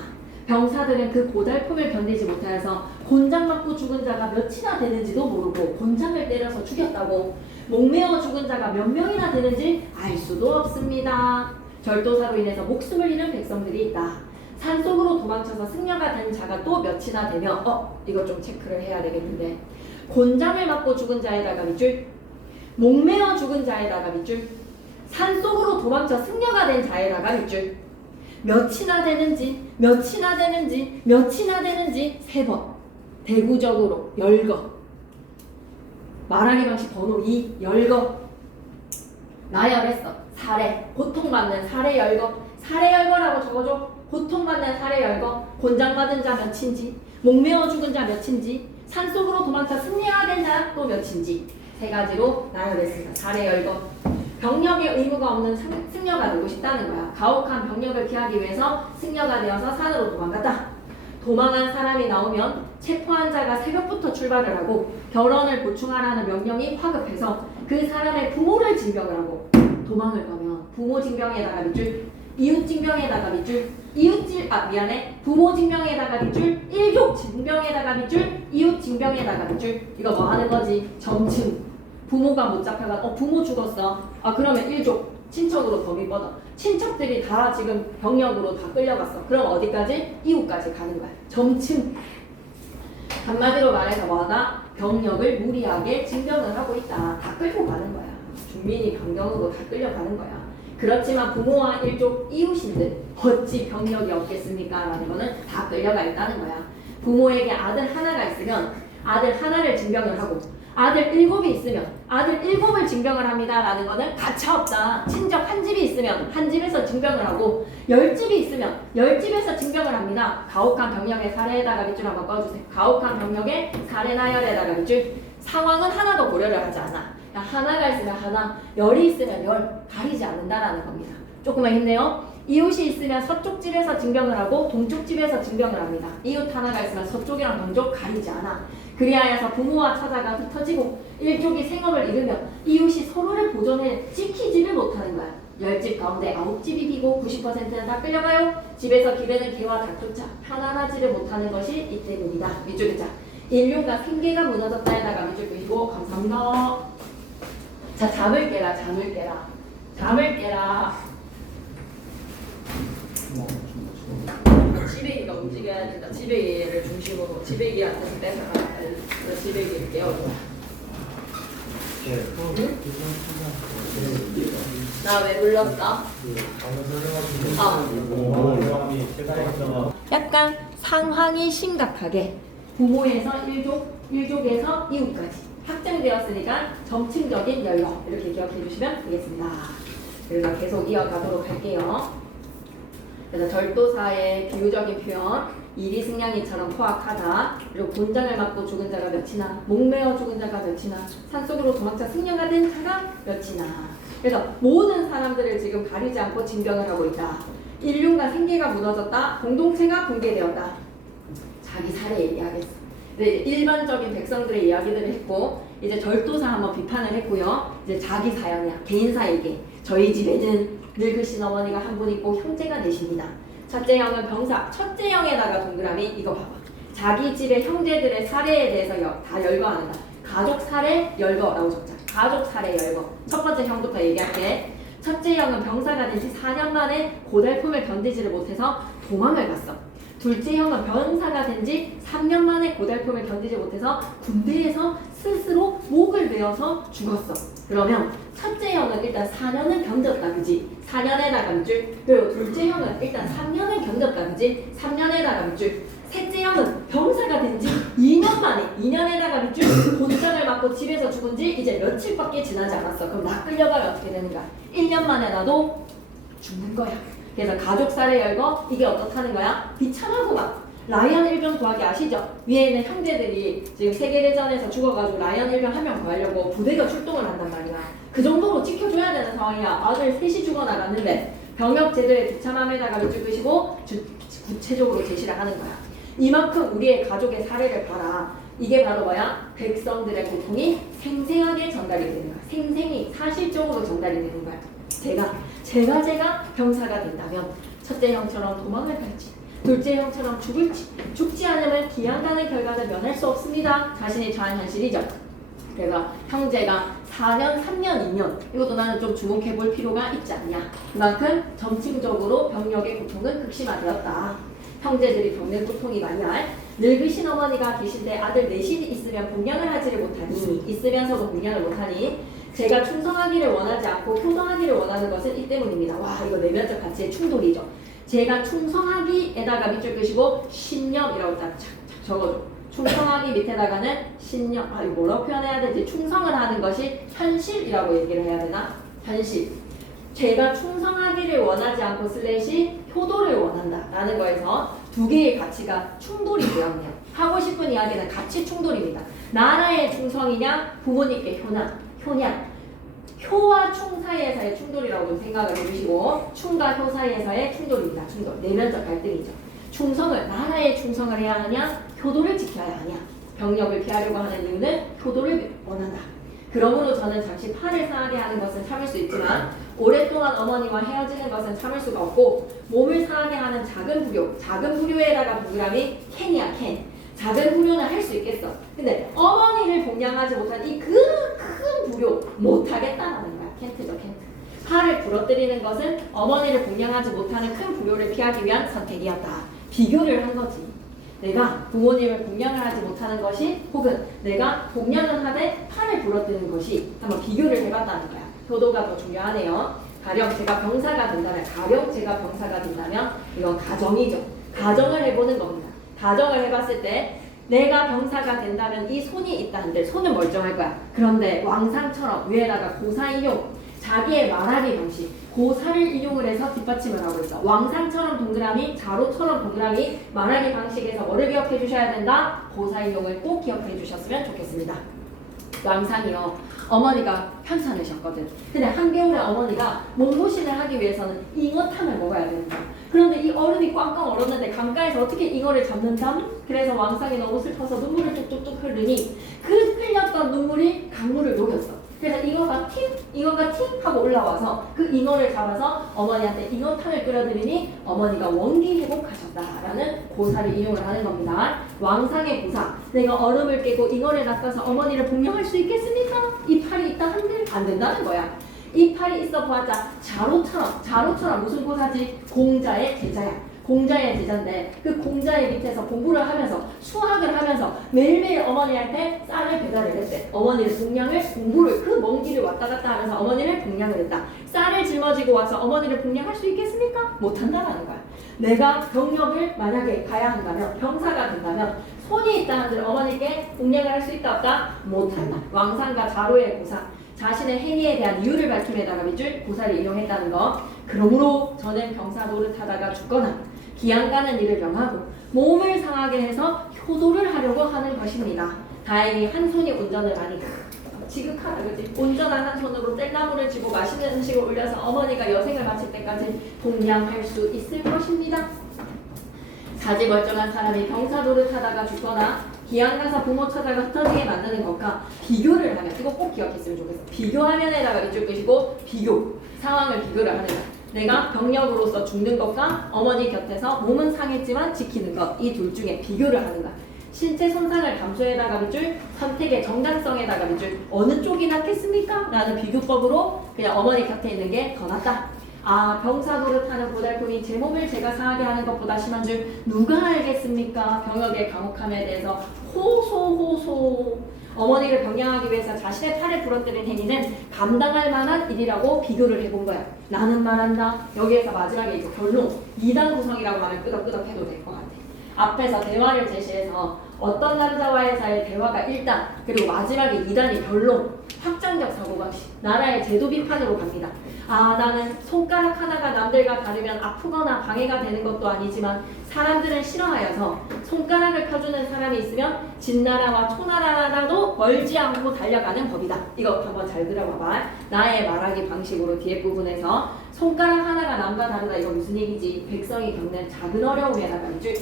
병사들은 그 고달픔을 견디지 못하여서 곤장 맞고 죽은 자가 몇이나 되는지도 모르고 곤장을 때려서 죽였다고 목매어 죽은 자가 몇 명이나 되는지 알 수도 없습니다. 절도사로 인해서 목숨을 잃은 백성들이 있다. 산속으로 도망쳐서 승려가 된 자가 또 몇이나 되면 이거 좀 체크를 해야 되겠는데 곤장을 맞고 죽은 자에다가 밑줄, 목매어 죽은 자에다가 밑줄, 산속으로 도망쳐 승려가 된 자에다가 밑줄, 몇이나 되는지 몇이나 되는지 몇이나 되는지 3번 대구적으로 열거, 말하기 방식 번호 2 열거, 나열했어. 사례, 고통받는 사례 열거, 사례 열거라고 적어줘. 고통받는 사례 열거, 곤장받은 자 몇인지, 목매어 죽은 자 몇인지, 산속으로 도망쳐 승려가 된 자 또 몇인지 3가지로 나열했습니다. 사례 열거. 병력의 의무가 없는 승려가 되고 싶다는 거야. 가혹한 병력을 피하기 위해서 승려가 되어서 산으로 도망갔다. 도망한 사람이 나오면 체포한 자가 새벽부터 출발을 하고 결혼을 보충하라는 명령이 화급해서 그 사람의 부모를 징병을 하고, 도망을 가면 부모 징병에다가 밑줄, 이웃 징병에다가 밑줄, 부모 징병에다가 밑줄, 일족 징병에다가 밑줄, 이웃 징병에다가 밑줄. 이거 뭐 하는 거지? 점층. 부모가 못 잡혀가 부모 죽었어. 그러면 일족 친척으로 범위 뻗어. 친척들이 다 지금 병력으로 다 끌려갔어. 그럼 어디까지? 이웃까지 가는 거야. 점층. 한마디로 말해서 뭐하다? 병력을 무리하게 징병을 하고 있다. 다 끌고 가는 거야. 중민이 강경으로 다 끌려가는 거야. 그렇지만 부모와 일족 이웃인들 어찌 병력이 없겠습니까? 라는 거는 다 끌려가 있다는 거야. 부모에게 아들 하나가 있으면 아들 하나를 징병을 하고, 아들 7이 있으면 아들 7을 징병을 합니다. 라는 거는 가차없다. 친척 한 집이 있으면 한 집에서 징병을 하고, 10집이 있으면 10집에서 징병을 합니다. 가혹한 병력의 사례에다가 밑줄 한번 꺼주세요. 가혹한 병력의 사례 나열에다가 밑줄. 상황은 하나도 고려를 하지 않아. 하나가 있으면 하나, 10이 있으면 10, 가리지 않는다라는 겁니다. 조금만 힘내요. 이웃이 있으면 서쪽 집에서 징병을 하고 동쪽 집에서 징병을 합니다. 이웃 하나가 있으면 서쪽이랑 동쪽 가리지 않아. 그리하여서 부모와 처자가 흩어지고 일족이 생업을 잃으면 이웃이 서로를 보존해 지키지를 못하는 거야. 10집 가운데 9집이 비고 90%는 다 끌려가요. 집에서 기르는 개와 닭조차 편안하지를 못하는 것이 이 때문이다. 밑줄 긋자. 인류가 생계가 무너졌다에다가 밑줄 긋고 감사합니다. 자, 잠을 깨라, 잠을 깨라, 잠을 깨라. 지배기가 움직여야 된다. 지배기를 중심으로, 지배기한테서 뺏어가라. 그래서 지배기를 깨워줘. 응? 나 왜 불렀어? 약간 상황이 심각하게 부모에서 일족에서 이웃까지 확정되었으니까 점층적인 열거, 이렇게 기억해 주시면 되겠습니다. 그래서 계속 이어가도록 할게요. 그래서 절도사의 비유적인 표현, 일이 승냥이처럼 포악하다. 그리고 곤장을 맞고 죽은 자가 몇이나, 목매어 죽은 자가 몇이나, 산속으로 도망쳐 승려가 된 자가 몇이나. 그래서 모든 사람들을 지금 가리지 않고 징병을 하고 있다. 인류가 생계가 무너졌다. 공동체가 붕괴되었다. 자기 사례 얘기하겠어. 네, 일반적인 백성들의 이야기들을 했고, 이제 절도사 한번 비판을 했고요. 이제 자기 사연이야. 개인사 얘기. 저희 집에는 늙으신 어머니가 한 분 있고 형제가 넷입니다. 첫째 형은 병사. 첫째 형에다가 동그라미. 이거 봐봐. 자기 집의 형제들의 사례에 대해서 다 열거한다. 가족 사례 열거라고 적자. 가족 사례 열거. 첫 번째 형부터 얘기할게. 첫째 형은 병사가 된 지 4년 만에 고달픔을 견디지를 못해서 도망을 갔어. 둘째 형은 병사가 된 지 3년 만에 고달픔을 견디지 못해서 군대에서 스스로 목을 베어서 죽었어. 그러면 첫째 형은 일단 4년을 견뎠다, 그지? 4년에다가 밑줄. 그리고 둘째 형은 일단 3년을 견뎠다, 그지? 3년에다가 밑줄. 셋째 형은 병사가 된 지 2년 만에 2년에다가 밑줄. 곤장을 맞고 집에서 죽은 지 이제 며칠밖에 지나지 않았어. 그럼 나 끌려가면 어떻게 되는가? 1년 만에 나도 죽는 거야. 그래서 가족 사례 열거, 이게 어떻다는 거야? 비참하구만. 라이언 일병 구하기 아시죠? 위에 있는 형제들이 지금 세계대전에서 죽어가지고 라이언 일병 한 명 구하려고 부대가 출동을 한단 말이야. 그 정도로 지켜줘야 되는 상황이야. 아들 셋이 죽어나갔는데 병역 제도의 비참함에다가 밑줄 끄시고 구체적으로 제시를 하는 거야. 이만큼 우리의 가족의 사례를 봐라. 이게 바로 뭐야? 백성들의 고통이 생생하게 전달이 되는 거야. 생생히 사실적으로 전달이 되는 거야. 제가 병사가 된다면 첫째 형처럼 도망을 갈지, 둘째 형처럼 죽을지, 죽지 않으면 기한다는 결과를 면할 수 없습니다. 자신이 처한 현실이죠. 그래서 형제가 4년, 3년, 2년 이것도 나는 좀 주목해 볼 필요가 있지 않냐. 그만큼 점층적으로 병력의 고통은 극심화되었다. 형제들이 병력 고통이 많냐. 늙으신 어머니가 계신데 아들 넷이 있으면 봉양을 하지를 못하니 있으면서도 봉양을 못하니 제가 충성하기를 원하지 않고 효도하기를 원하는 것은 이 때문입니다. 와 이거 내면적 가치의 충돌이죠. 제가 충성하기에다가 밑줄 끄시고 신념이라고 딱 적어줘. 충성하기 밑에다가는 신념. 아 이거 뭐라고 표현해야 되지? 충성을 하는 것이 현실이라고 얘기를 해야 되나? 현실. 제가 충성하기를 원하지 않고 슬래시 효도를 원한다 라는 거에서 두 개의 가치가 충돌이 되었네요. 하고 싶은 이야기는 가치 충돌입니다. 나라의 충성이냐 부모님께 효냐 효와 충 사이에서의 충돌이라고 좀 생각을 해주시고 충과 효 사이에서의 충돌입니다. 충돌. 내면적 갈등이죠. 충성을 나라에 충성을 해야 하냐 효도를 지켜야 하냐. 병력을 피하려고 하는 이유는 효도를 원한다. 그러므로 저는 잠시 팔을 상하게 하는 것은 참을 수 있지만 오랫동안 어머니와 헤어지는 것은 참을 수가 없고 몸을 상하게 하는 작은 불효에다가 동그라미 캔이야 캔. 작은 불효는 할 수 있겠어. 근데 어머니를 봉양하지 못한 이 큰 불효 못하겠다라는 거야. 캔트죠 캔트. 팔을 부러뜨리는 것은 어머니를 봉양하지 못하는 큰 불효를 피하기 위한 선택이었다. 비교를 한 거지. 내가 부모님을 봉양을 하지 못하는 것이 혹은 내가 봉양을 하되 팔을 부러뜨리는 것이 한번 비교를 해봤다는 거야. 효도가 더 중요하네요. 가령 제가 병사가 된다면 이건 가정이죠. 가정을 해보는 겁니다. 가정을 해봤을 때 내가 병사가 된다면 이 손이 있다는데 손은 멀쩡할 거야. 그런데 왕상처럼 위에다가 고사 인용 자기의 말하기 방식 고사를 인용을 해서 뒷받침을 하고 있어. 왕상처럼 동그라미 자로처럼 동그라미 말하기 방식에서 뭐를 기억해 주셔야 된다? 고사 인용을 꼭 기억해 주셨으면 좋겠습니다. 왕상이요. 어머니가 편찮으셨거든. 근데 한겨울에 어머니가 몸보신을 하기 위해서는 잉어탕을 먹어야 되는 거야. 그런데 이 얼음이 꽝꽝 얼었는데 강가에서 어떻게 잉어를 잡는담? 그래서 왕상이 너무 슬퍼서 눈물을 뚝뚝뚝 흐르니 그 흘렸던 눈물이 강물을 녹였어. 그래서 잉어가 팅 하고 올라와서 그 잉어를 잡아서 어머니한테 잉어탕을 끓여드리니 어머니가 원기 회복하셨다라는 고사를 이용을 하는 겁니다. 왕상의 고사. 내가 얼음을 깨고 잉어를 낚아서 어머니를 복령할 수 있겠습니까? 이 팔이 있다 한들 안 된다는 거야. 이 팔이 있어 보았자 자로처럼 무슨 고사지? 공자의 제자야. 공자의 제자인데 그 공자의 밑에서 공부를 하면서 수학을 하면서 매일매일 어머니한테 쌀을 배달을 했대. 어머니를 봉양을 공부를 그 먼 길을 왔다 갔다 하면서 어머니를 봉양을 했다. 쌀을 짊어지고 와서 어머니를 봉양할 수 있겠습니까? 못한다라는 거야. 내가 병력을 만약에 가야 한다면 병사가 된다면 손이 있다 한들 어머니께 봉양을 할 수 있다 없다? 못한다. 왕상과 자로의 고사. 자신의 행위에 대한 이유를 밝힘에다가 밑줄 고사를 이용했다는 거. 그러므로 저는 병사 노릇하다가 죽거나 기양가는 일을 명하고 몸을 상하게 해서 효도를 하려고 하는 것입니다. 다행히 한 손이 운전을 많이 지극하다 그치? 운전한 한 손으로 뗄나무를 쥐고 맛있는 음식을 올려서 어머니가 여생을 마칠 때까지 봉양할 수 있을 것입니다. 자지 멀쩡한 사람이 병사 노릇하다가 죽거나 기양가서 부모 찾아가 흩어지게 만드는 것과 비교를 하면 이거 꼭 기억했으면 좋겠어. 비교화면에다가 밑줄 끄시고 비교 상황을 비교를 하는 거야. 내가 병력으로서 죽는 것과 어머니 곁에서 몸은 상했지만 지키는 것 이 둘 중에 비교를 하는 거야. 신체 손상을 감수에다가 밑줄 선택의 정당성에다가 밑줄 어느 쪽이 낫겠습니까? 라는 비교법으로 그냥 어머니 곁에 있는 게 더 낫다. 아 병사 노릇하는 고달픔이 제 몸을 제가 상하게 하는 것보다 심한 줄 누가 알겠습니까? 병역의 강혹함에 대해서 호소 어머니를 병양하기 위해서 자신의 팔을 부러뜨린 행위는 감당할 만한 일이라고 비교를 해본 거야. 나는 말한다. 여기에서 마지막에 이제 결론 2단 구성이라고 하면 끄덕끄덕 해도 될 것 같아. 앞에서 대화를 제시해서 어떤 남자와의 사이의 대화가 1단 그리고 마지막에 2단이 결론 확장적 사고방식 나라의 제도 비판으로 갑니다. 아 나는 손가락 하나가 남들과 다르면 아프거나 방해가 되는 것도 아니지만 사람들은 싫어하여서 손가락을 펴주는 사람이 있으면 진나라와 초나라라도 멀지 않고 달려가는 법이다. 이거 한번 잘 들어봐봐. 나의 말하기 방식으로 뒤에 부분에서 손가락 하나가 남과 다르다 이거 무슨 얘기지? 백성이 겪는 작은 어려움에다가 이제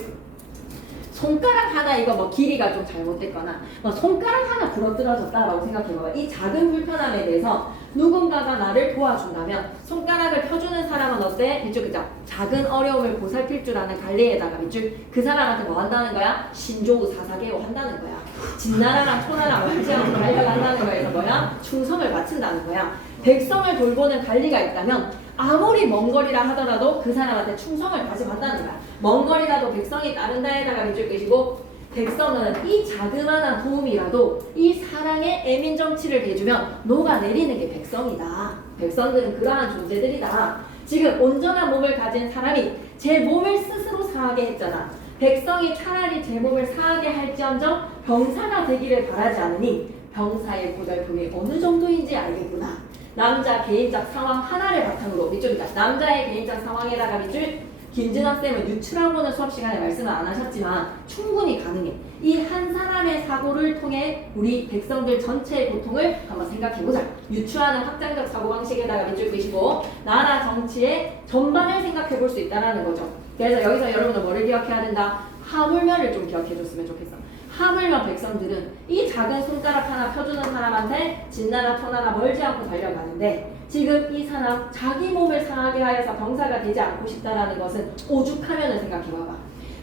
손가락 하나 이거 뭐 길이가 좀 잘못됐거나 뭐 손가락 하나 부러뜨려졌다라고 생각해봐봐. 이 작은 불편함에 대해서 누군가가 나를 도와준다면 손가락을 펴주는 사람은 어때? 밑줄 그죠? 작은 어려움을 보살필 줄 아는 관리에다가 밑줄 그 사람한테 뭐 한다는 거야? 신조우 사사계오 한다는 거야. 진나라랑 초나라 말지않고 달려간다는 거에서 뭐야? 충성을 바친다는 거야. 백성을 돌보는 관리가 있다면 아무리 먼 거리라 하더라도 그 사람한테 충성을 다짐한다는 거야. 먼 거리라도 백성이 따른다에다가 밑줄 끄시고 백성은 이 자그마한 도움이라도 이 사랑의 애민 정치를 해주면 녹아내리는 게 백성이다. 백성들은 그러한 존재들이다. 지금 온전한 몸을 가진 사람이 제 몸을 스스로 상하게 했잖아. 백성이 차라리 제 몸을 상하게 할지언정 병사가 되기를 바라지 않으니 병사의 고달픔이 어느 정도인지 알겠구나. 남자 개인적 상황 하나를 바탕으로 밑줄이다. 남자의 개인적 상황에다가 밑줄 김진학 쌤은 유추라고는 수업 시간에 말씀을 안 하셨지만 충분히 가능해. 이 한 사람의 사고를 통해 우리 백성들 전체의 고통을 한번 생각해보자. 유추하는 확장적 사고방식에다가 밑줄 끄시고 나라 정치의 전반을 생각해볼 수 있다는 거죠. 그래서 여기서 여러분은 뭐를 기억해야 된다? 하물며를 좀 기억해줬으면 좋겠어. 하물며 백성들은 이 작은 손가락 하나 펴주는 사람한테 진나라 초나라 멀지 않고 달려가는데 지금 이 사람 자기 몸을 상하게 하여서 병사가 되지 않고 싶다라는 것은 오죽하면은 생각해봐봐.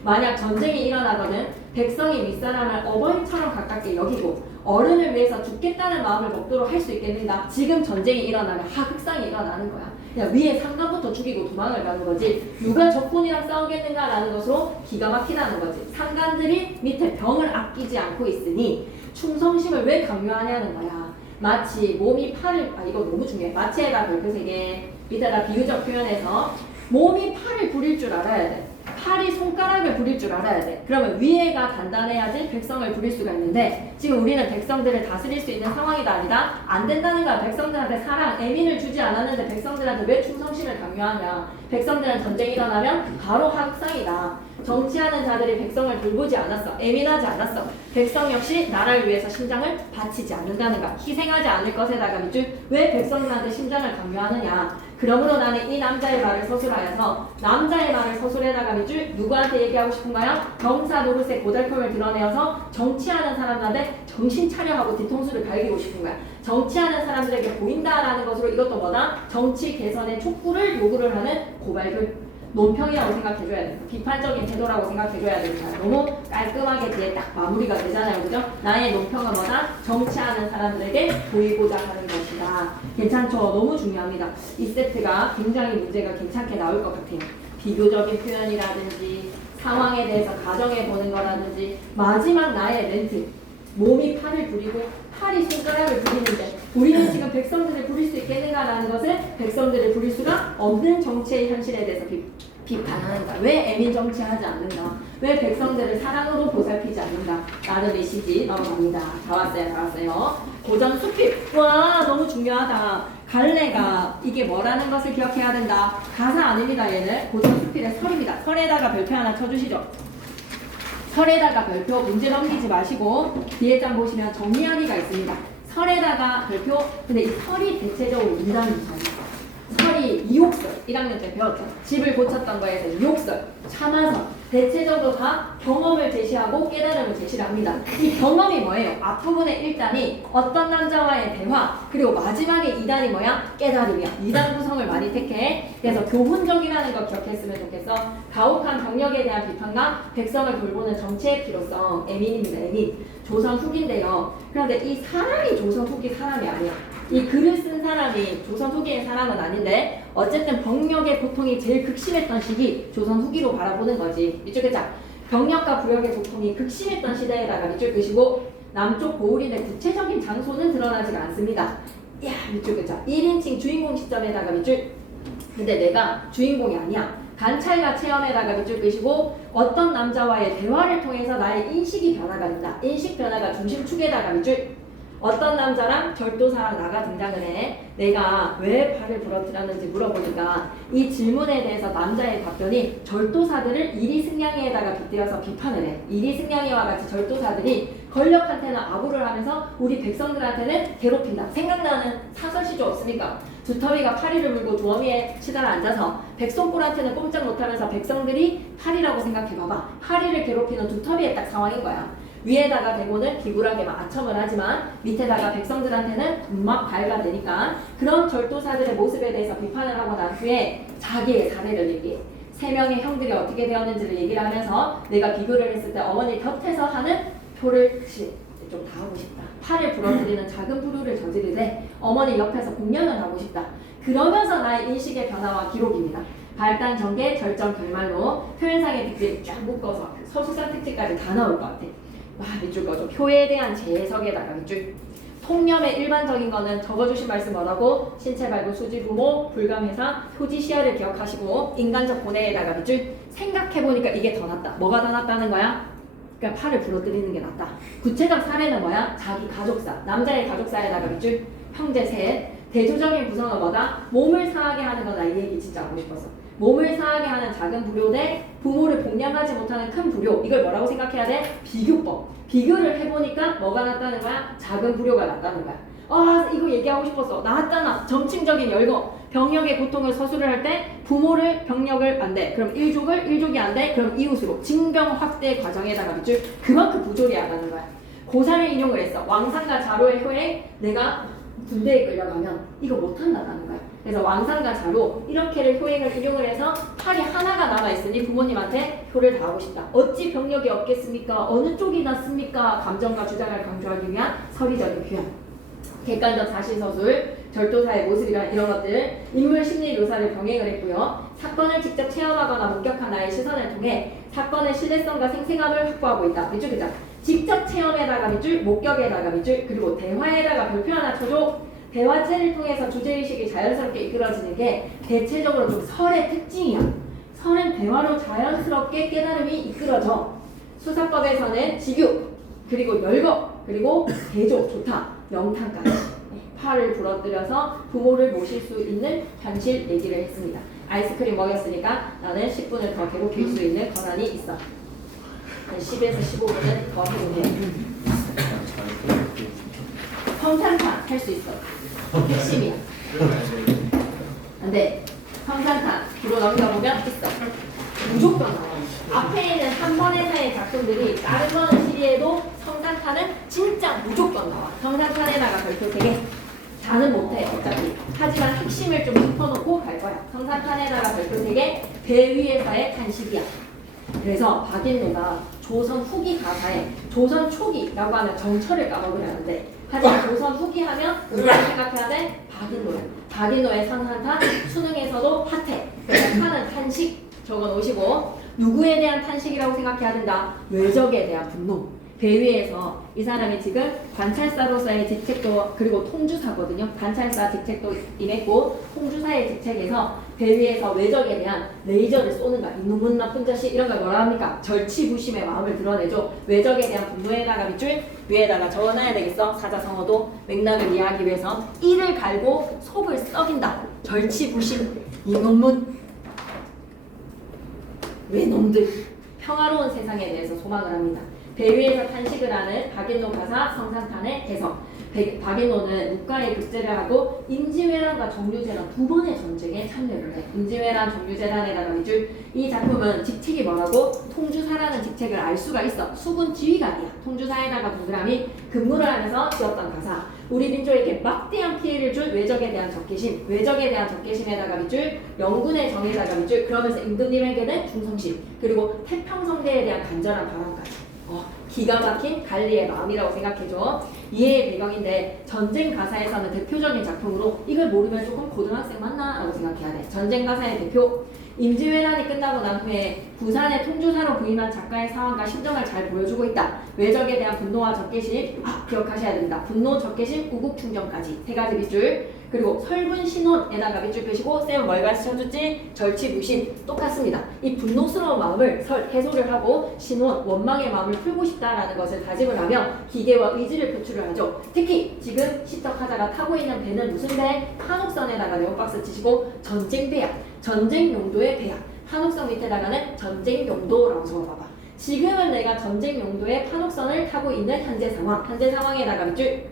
만약 전쟁이 일어나거든 백성이 윗사람을 어머니처럼 가깝게 여기고 어른을 위해서 죽겠다는 마음을 먹도록 할 수 있겠는가? 지금 전쟁이 일어나면 하극상이 일어나는 거야. 그냥 위에 상관부터 죽이고 도망을 가는 거지 누가 적군이랑 싸우겠는가라는 것으로 기가 막히다는 거지. 상관들이 밑에 병을 아끼지 않고 있으니 충성심을 왜 강요하냐는 거야. 마치 몸이 팔을 이거 너무 중요해. 마치에다 별표 3개 밑에다 비유적 표현해서 몸이 팔을 부릴 줄 알아야 돼. 팔이 손가락을 부릴 줄 알아야 돼. 그러면 위에가 단단해야지 백성을 부릴 수가 있는데 지금 우리는 백성들을 다스릴 수 있는 상황이다 아니다? 안 된다는 거야. 백성들한테 사랑, 애민을 주지 않았는데 백성들한테 왜 충성심을 강요하냐. 백성들은 전쟁이 일어나면 바로 하극상이다. 정치하는 자들이 백성을 돌보지 않았어. 애민하지 않았어. 백성 역시 나라를 위해서 심장을 바치지 않는다는 거. 희생하지 않을 것에다가 밑줄 왜 백성들한테 심장을 강요하느냐. 그러므로 나는 이 남자의 말을 서술하여서 남자의 말을 서술에다가 밑줄 누구한테 얘기하고 싶은가요? 병사 노릇의 고달픔을 드러내어서 정치하는 사람들한테 정신 차려 하고 뒤통수를 갈기고 싶은 거야. 정치하는 사람들에게 보인다라는 것으로 이것도 뭐다? 정치 개선의 촉구를 요구를 하는 고발글 논평이라고 생각해줘야 돼. 비판적인 태도라고 생각해줘야 됩니다. 너무 깔끔하게 뒤에 딱 마무리가 되잖아요. 그죠? 나의 논평은 뭐다? 정치하는 사람들에게 보이고자 하는 것이다. 괜찮죠? 너무 중요합니다. 이 세트가 굉장히 문제가 괜찮게 나올 것 같아요. 비교적인 표현이라든지 상황에 대해서 가정해보는 거라든지 마지막 나의 멘트 몸이 팔을 부리고 팔이 손가락을 부리는데 우리는 지금 백성들을 부릴 수 있겠는가라는 것을 백성들을 부릴 수가 없는 정치의 현실에 대해서 비판하는가. 왜 애민 정치하지 않는가. 왜 백성들을 사랑으로 보살피지 않는가. 라는 메시지 넘어갑니다. 다 왔어요. 고전 수필. 와 너무 중요하다. 갈래가 이게 뭐라는 것을 기억해야 된다. 가사 아닙니다. 얘는 고전 수필의 설입니다. 설에다가 별표 하나 쳐주시죠. 설에다가 별표 문제 넘기지 마시고 뒤에 장 보시면 정리하기가 있습니다. 설에다가 별표 근데 이 설이 대체적으로 2단위 이상이에요. 설이 이옥설 1학년 때 배웠죠. 집을 고쳤던 거에서 이옥설, 참아설 대체적으로 다 경험을 제시하고 깨달음을 제시를 합니다. 이 경험이 뭐예요? 앞부분의 1단이 어떤 남자와의 대화 그리고 마지막에 2단이 뭐야? 깨달음이야. 2단 구성을 많이 택해. 그래서 교훈적이라는 거 기억했으면 좋겠어. 가혹한 병력에 대한 비판과 백성을 돌보는 정치의 필요성 애민입니다. 애민. 조선 후기인데요. 그런데 이 사람이 조선 후기 사람이 아니야. 이 글을 쓴 사람이 조선 후기의 사람은 아닌데 어쨌든 병력의 고통이 제일 극심했던 시기 조선 후기로 바라보는 거지. 이쪽 글자 병력과 부역의 고통이 극심했던 시대에다가 밑줄 끄시고 남쪽 고을인데 구체적인 장소는 드러나지가 않습니다. 야 밑줄 글자 1인칭 주인공 시점에다가 밑줄 근데 내가 주인공이 아니야. 관찰과 체험에다가 밑줄 끄시고 어떤 남자와의 대화를 통해서 나의 인식이 변화가 된다. 인식 변화가 중심축에다가 밑줄 어떤 남자랑 절도사랑 나가 등장을 해. 내가 왜 팔을 부러뜨렸는지 물어보니까 이 질문에 대해서 남자의 답변이 절도사들을 이리승냥이에다가 빗대어서 비판을 해. 이리승냥이와 같이 절도사들이 권력한테는 아부를 하면서 우리 백성들한테는 괴롭힌다. 생각나는 사설시조 없습니까? 두터비가 파리를 물고 두어미에 치달아 앉아서 백손꼴한테는 꼼짝 못하면서 백성들이 파리라고 생각해봐봐. 파리를 괴롭히는 두터비의 딱 상황인 거야. 위에다가 대고는 비굴하게 막 아첨을 하지만 밑에다가 백성들한테는 막 밝아내니까 그런 절도사들의 모습에 대해서 비판을 하고 난 후에 자기의 사례를 얘기해. 세 명의 형들이 어떻게 되었는지를 얘기를 하면서 내가 비교를 했을 때 어머니 곁에서 하는 표를 좀 다 하고 싶다. 팔을 부러뜨리는 작은 불효를 저지르되 어머니 옆에서 공연을 하고 싶다. 그러면서 나의 인식의 변화와 기록입니다. 발단, 전개, 절정, 결말로 표현상의 특징 쫙 묶어서 서술상 특징까지 다 나올 것 같아. 와, 밑줄 거죠. 표에 대한 재해석에다가 밑줄. 통념의 일반적인 거는 적어주신 말씀 뭐라고? 신체 발부, 수지, 부모, 불감해사, 표지 시야를 기억하시고 인간적 고뇌에다가 밑줄. 생각해보니까 이게 더 낫다. 뭐가 더 낫다는 거야? 그러니까 팔을 부러뜨리는 게 낫다. 구체적 사례는 뭐야? 자기 가족사, 남자의 가족사에다가 밑줄. 형제 셋. 대조적인 구성은 뭐다? 몸을 상하게 하는 거다. 이 얘기 진짜 하고 싶었어. 몸을 상하게 하는 작은 불효 대 부모를 복양하지 못하는 큰 불효. 이걸 뭐라고 생각해야 돼? 비교법. 비교를 해보니까 뭐가 낫다는 거야? 작은 불효가 낫다는 거야. 아, 이거 얘기하고 싶었어. 나왔잖아. 점층적인 열거. 병력의 고통을 서술을 할 때 부모를 병력을 안 돼. 그럼 일족이 안 돼. 그럼 이웃으로 징병 확대 과정에다가 밑줄. 그만큼 부조리 안 하는 거야. 고사를 인용을 했어. 왕상과 자로의 효에 내가 군대에 끌려가면 이거 못한다는 거야. 그래서 왕상과 자로 이렇게를 효행을 인용을 해서 팔이 하나가 남아있으니 부모님한테 효를 다하고 싶다. 어찌 병력이 없겠습니까? 어느 쪽이 낫습니까? 감정과 주장을 강조하기 위한 서리적인 표현. 객관적 사실서술, 절도사의 모습이란 이런 것들, 인물 심리 묘사를 병행을 했고요. 사건을 직접 체험하거나 목격한 나의 시선을 통해 사건의 신뢰성과 생생함을 확보하고 있다. 밑줄 그자. 직접 체험에다가 밑줄, 목격에다가 밑줄, 그리고 대화에다가 별표 하나 쳐줘. 대화체를 통해서 주제의식이 자연스럽게 이끌어지는 게 대체적으로 좀 설의 특징이야. 설은 대화로 자연스럽게 깨달음이 이끌어져. 수사법에서는 직유, 그리고 열거, 그리고 대조, 좋다. 명탕까지. 팔을 부러뜨려서 부모를 모실 수 있는 현실 얘기를 했습니다. 아이스크림 먹였으니까 나는 10분을 더 배고플 수 있는 권한이 있어. 10에서 15분은 더 해도 돼. 성산탄 할 수 있어. 핵심이야. 근데 성산탄 뒤로 넘겨보면 있어. 무조건 나와. 앞에 있는 한 번에서의 작품들이 다른 거는 시리에도 성산탄은 진짜 무조건 나와. 성산탄에다가 별표 3개. 다는 못해 어차피. 하지만 핵심을 좀 짚어놓고 갈 거야. 성산탄에다가 별표 3개. 배 위에서의 탄식이야. 그래서 박인노가 조선 후기 가사에 조선 초기라고 하면 정철을 까먹으려 하는데 하지만 조선 후기 하면 누가 생각해야 돼? 박인노야. 박인노의 성산탄 수능에서도 핫해. 그래서 탄은 탄식 적어놓으시고 누구에 대한 탄식이라고 생각해야 된다? 외적에 대한 분노. 배 위에서 이 사람이 지금 관찰사로서의 직책도 그리고 통주사거든요. 관찰사 직책도 임했고 통주사의 직책에서 배 위에서 외적에 대한 레이저를 쏘는 거야. 이놈은 나쁜 자식 이런 걸 뭐라 합니까? 절치부심의 마음을 드러내죠. 외적에 대한 분노에다가 밑줄 위에다가 적어놔야 되겠어. 사자성어도 맥락을 이해하기 위해서 이를 갈고 속을 썩인다. 절치부심 이놈은 왜 놈들 평화로운 세상에 대해서 소망을 합니다. 배 위에서 탄식을 하는 박인노 가사 성산탄의 해석. 박인노는 국가에 급제를 하고 임진왜란과 정유재란 두 번의 전쟁에 참여를 해. 임진왜란 정유재란에다가 밑줄. 이 작품은 직책이 뭐라고? 통주사라는 직책을 알 수가 있어. 수군 지휘관이야. 통주사에다가 동그라미 근무를 하면서 지었던 가사. 우리 민족에게 막대한 피해를 준 외적에 대한 적개심. 외적에 대한 적개심에다가 밑줄. 영군의 정에다가 밑줄. 그러면서 임금님에게는 충성심. 그리고 태평성대에 대한 간절한 바람까지. 기가 막힌 관리의 마음이라고 생각해줘. 이해의 배경인데 전쟁 가사에서는 대표적인 작품으로 이걸 모르면 조금 고등학생 맞나? 라고 생각해야 돼. 전쟁 가사의 대표. 임진왜란이 끝나고 난 후에 부산의 통주사로 부임한 작가의 상황과 심정을 잘 보여주고 있다. 외적에 대한 분노와 적개심 기억하셔야 됩니다. 분노, 적개심, 우국충정까지 3가지 밑줄. 그리고 설분 신혼에다가 밑줄 펴시고 쌤은 뭘 가르쳐줬지? 절치부심 똑같습니다. 이 분노스러운 마음을 해소를 하고 신혼, 원망의 마음을 풀고 싶다라는 것을 다짐을 하며 기계와 의지를 표출을 하죠. 특히 지금 시떡하자가 타고 있는 배는 무슨 배? 한옥선에다가 네오박스 치시고 전쟁배야. 전쟁 용도의 배야. 한옥선 밑에다가는 전쟁 용도라고 적어봐봐. 지금은 내가 전쟁 용도의 한옥선을 타고 있는 현재 상황. 현재 상황에다가 밑줄.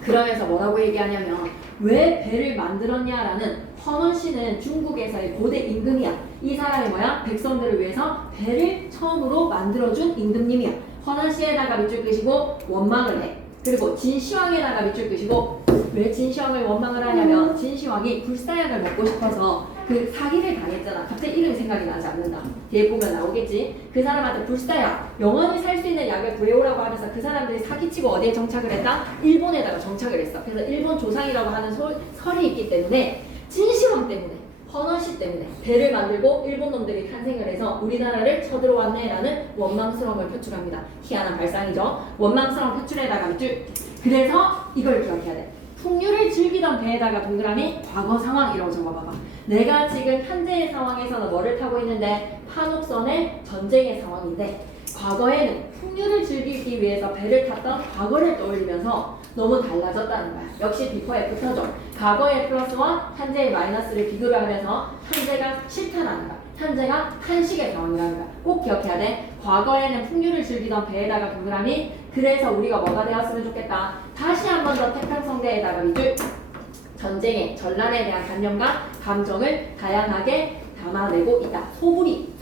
그러면서 뭐라고 얘기하냐면 왜 배를 만들었냐라는 헌원 씨는 중국에서의 고대 임금이야. 이 사람이 뭐야? 백성들을 위해서 배를 처음으로 만들어준 임금님이야. 헌원 씨에다가 밑줄 끄시고 원망을 해. 그리고 진시황에다가 밑줄 끄시고 왜 진시황을 원망을 하냐면 진시황이 불사약을 먹고 싶어서 그 사기를 당했잖아. 갑자기 이름이 생각이 나지 않는다. 뒤에 보면 나오겠지. 그 사람한테 불사약, 영원히 살 수 있는 약을 구해오라고 하면서 그 사람들이 사기치고 어디에 정착을 했다? 일본에다가 정착을 했어. 그래서 일본 조상이라고 하는 설이 있기 때문에 진시황 때문에 헌원씨 때문에 배를 만들고 일본 놈들이 탄생을 해서 우리나라를 쳐들어왔네라는 원망스러움을 표출합니다. 희한한 발상이죠. 원망스러움 표출에다가 밑줄. 그래서 이걸 기억해야 돼. 풍류를 즐기던 배에다가 동그라미 과거 상황이라고 적어봐봐. 내가 지금 현재의 상황에서는 뭐를 타고 있는데 판옥선의 전쟁의 상황인데 과거에는 풍류를 즐기기 위해서 배를 탔던 과거를 떠올리면서 너무 달라졌다는 거야. 역시 비포 애프터죠. 과거의 플러스와 현재의 마이너스를 비교를 하면서 현재가 실탄하는 거야. 현재가 한식의 상황이라는 거야. 꼭 기억해야 돼. 과거에는 풍류를 즐기던 배에다가 동그라미. 그래서 우리가 뭐가 되었으면 좋겠다. 다시 한 번 더 태평성대에다가 밑줄. 전쟁의 전란에 대한 관념과 감정을 다양하게 담아내고 있다.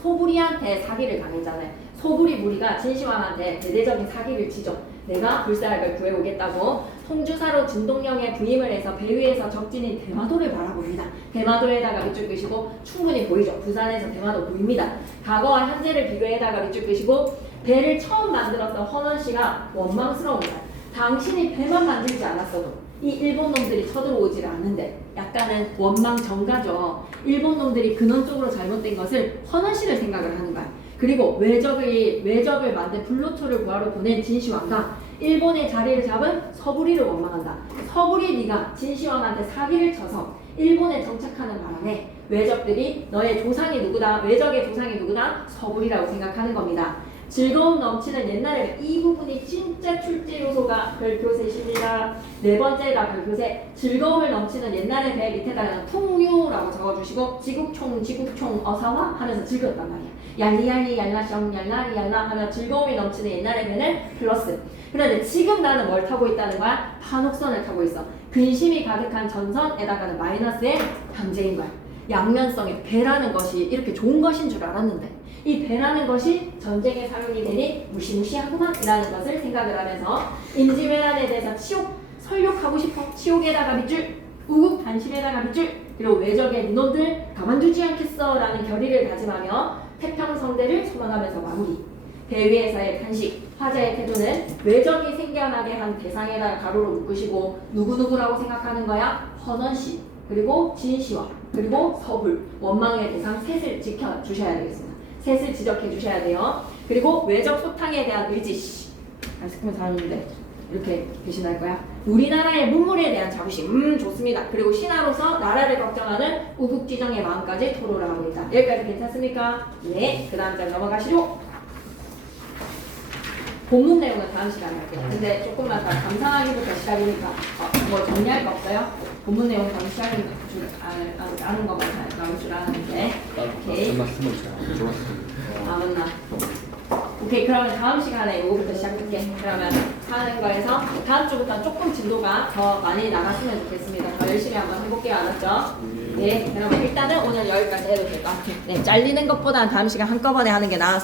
소부리한테 사기를 당했잖아요. 소부리 무리가 진시황한테 대대적인 사기를 치죠. 내가 불사약을 구해오겠다고 통주사로 진동령에 부임을 해서 배 위에서 적진인 대마도를 바라봅니다. 대마도에다가 밑줄 끄시고 충분히 보이죠. 부산에서 대마도 보입니다. 과거와 현재를 비교해다가 밑줄 끄시고 배를 처음 만들었던 헌원씨가 원망스러운 거야. 당신이 배만 만들지 않았어도 이 일본 놈들이 쳐들어오질 않는데 약간은 원망 정가죠. 일본 놈들이 근원적으로 잘못된 것을 헌원씨를 생각을 하는 거야. 그리고 외적을 만든 불로초를 구하러 보낸 진시황과 일본의 자리를 잡은 서부리를 원망한다. 서부리가 진시황한테 사기를 쳐서 일본에 정착하는 바람에 외적들이 너의 조상이 누구다, 외적의 조상이 누구다, 서부리라고 생각하는 겁니다. 즐거움 넘치는 옛날에 이 부분이 진짜 출제 요소가 별표셋입니다. 네 번째가 별표셋. 즐거움을 넘치는 옛날의 배 밑에다가 풍류라고 적어주시고 지국총 어서와 하면서 즐겼단 말이야. 얄리얄리 얄라셩 얄라리 얄라 하며 즐거움이 넘치는 옛날의 배는 플러스. 그런데 지금 나는 뭘 타고 있다는 거야? 판옥선을 타고 있어. 근심이 가득한 전선에다가는 마이너스의 현재인 거야. 양면성의 배라는 것이 이렇게 좋은 것인 줄 알았는데 이 배라는 것이 전쟁에 사용이 되니 무시무시하구만 이라는 것을 생각을 하면서 임진왜란에 대해서 설욕하고 싶어. 치욕에다가 밑줄, 우국 단심에다가 밑줄, 그리고 외적의 니놈들 가만두지 않겠어 라는 결의를 다짐하며 태평성대를 소망하면서 마무리. 배 위에서의 단식, 화자의 태도는 외적이 생겨나게 한 대상에다가 가로로 묶으시고 누구누구라고 생각하는 거야? 헌원씨, 그리고 진시황, 그리고 서불, 원망의 대상 셋을 지켜주셔야 되겠습니다. 셋을 지적해 주셔야 돼요. 그리고 외적 소탕에 대한 의지. 아이스크림 사는데 이렇게 대신할 거야. 우리나라의 문물에 대한 자부심. 좋습니다. 그리고 신하로서 나라를 걱정하는 우국지정의 마음까지 토로를 하고 있다. 여기까지 괜찮습니까? 네. 그 다음 장 넘어가시죠. 본문 내용은 다음 시간에 할게요. 근데 조금만 더 감상하기부터 시작이니까 뭐 정리할 거 없어요? 본문 내용 다음 시작인 줄 아는 것만 나올 줄 아는데. 오케이. 끝났으면 제가 좋았습니다. 아 맞나? 오케이. 그러면 다음 시간에 이거부터 시작할게. 그러면 하는 거에서 다음 주부터 조금 진도가 더 많이 나갔으면 좋겠습니다. 더 열심히 한번 해볼게요. 알았죠? 네. 그러면 일단은 오늘 여기까지 해도 될 것 같아요. 네. 잘리는 것보다는 다음 시간 한꺼번에 하는 게 나아서.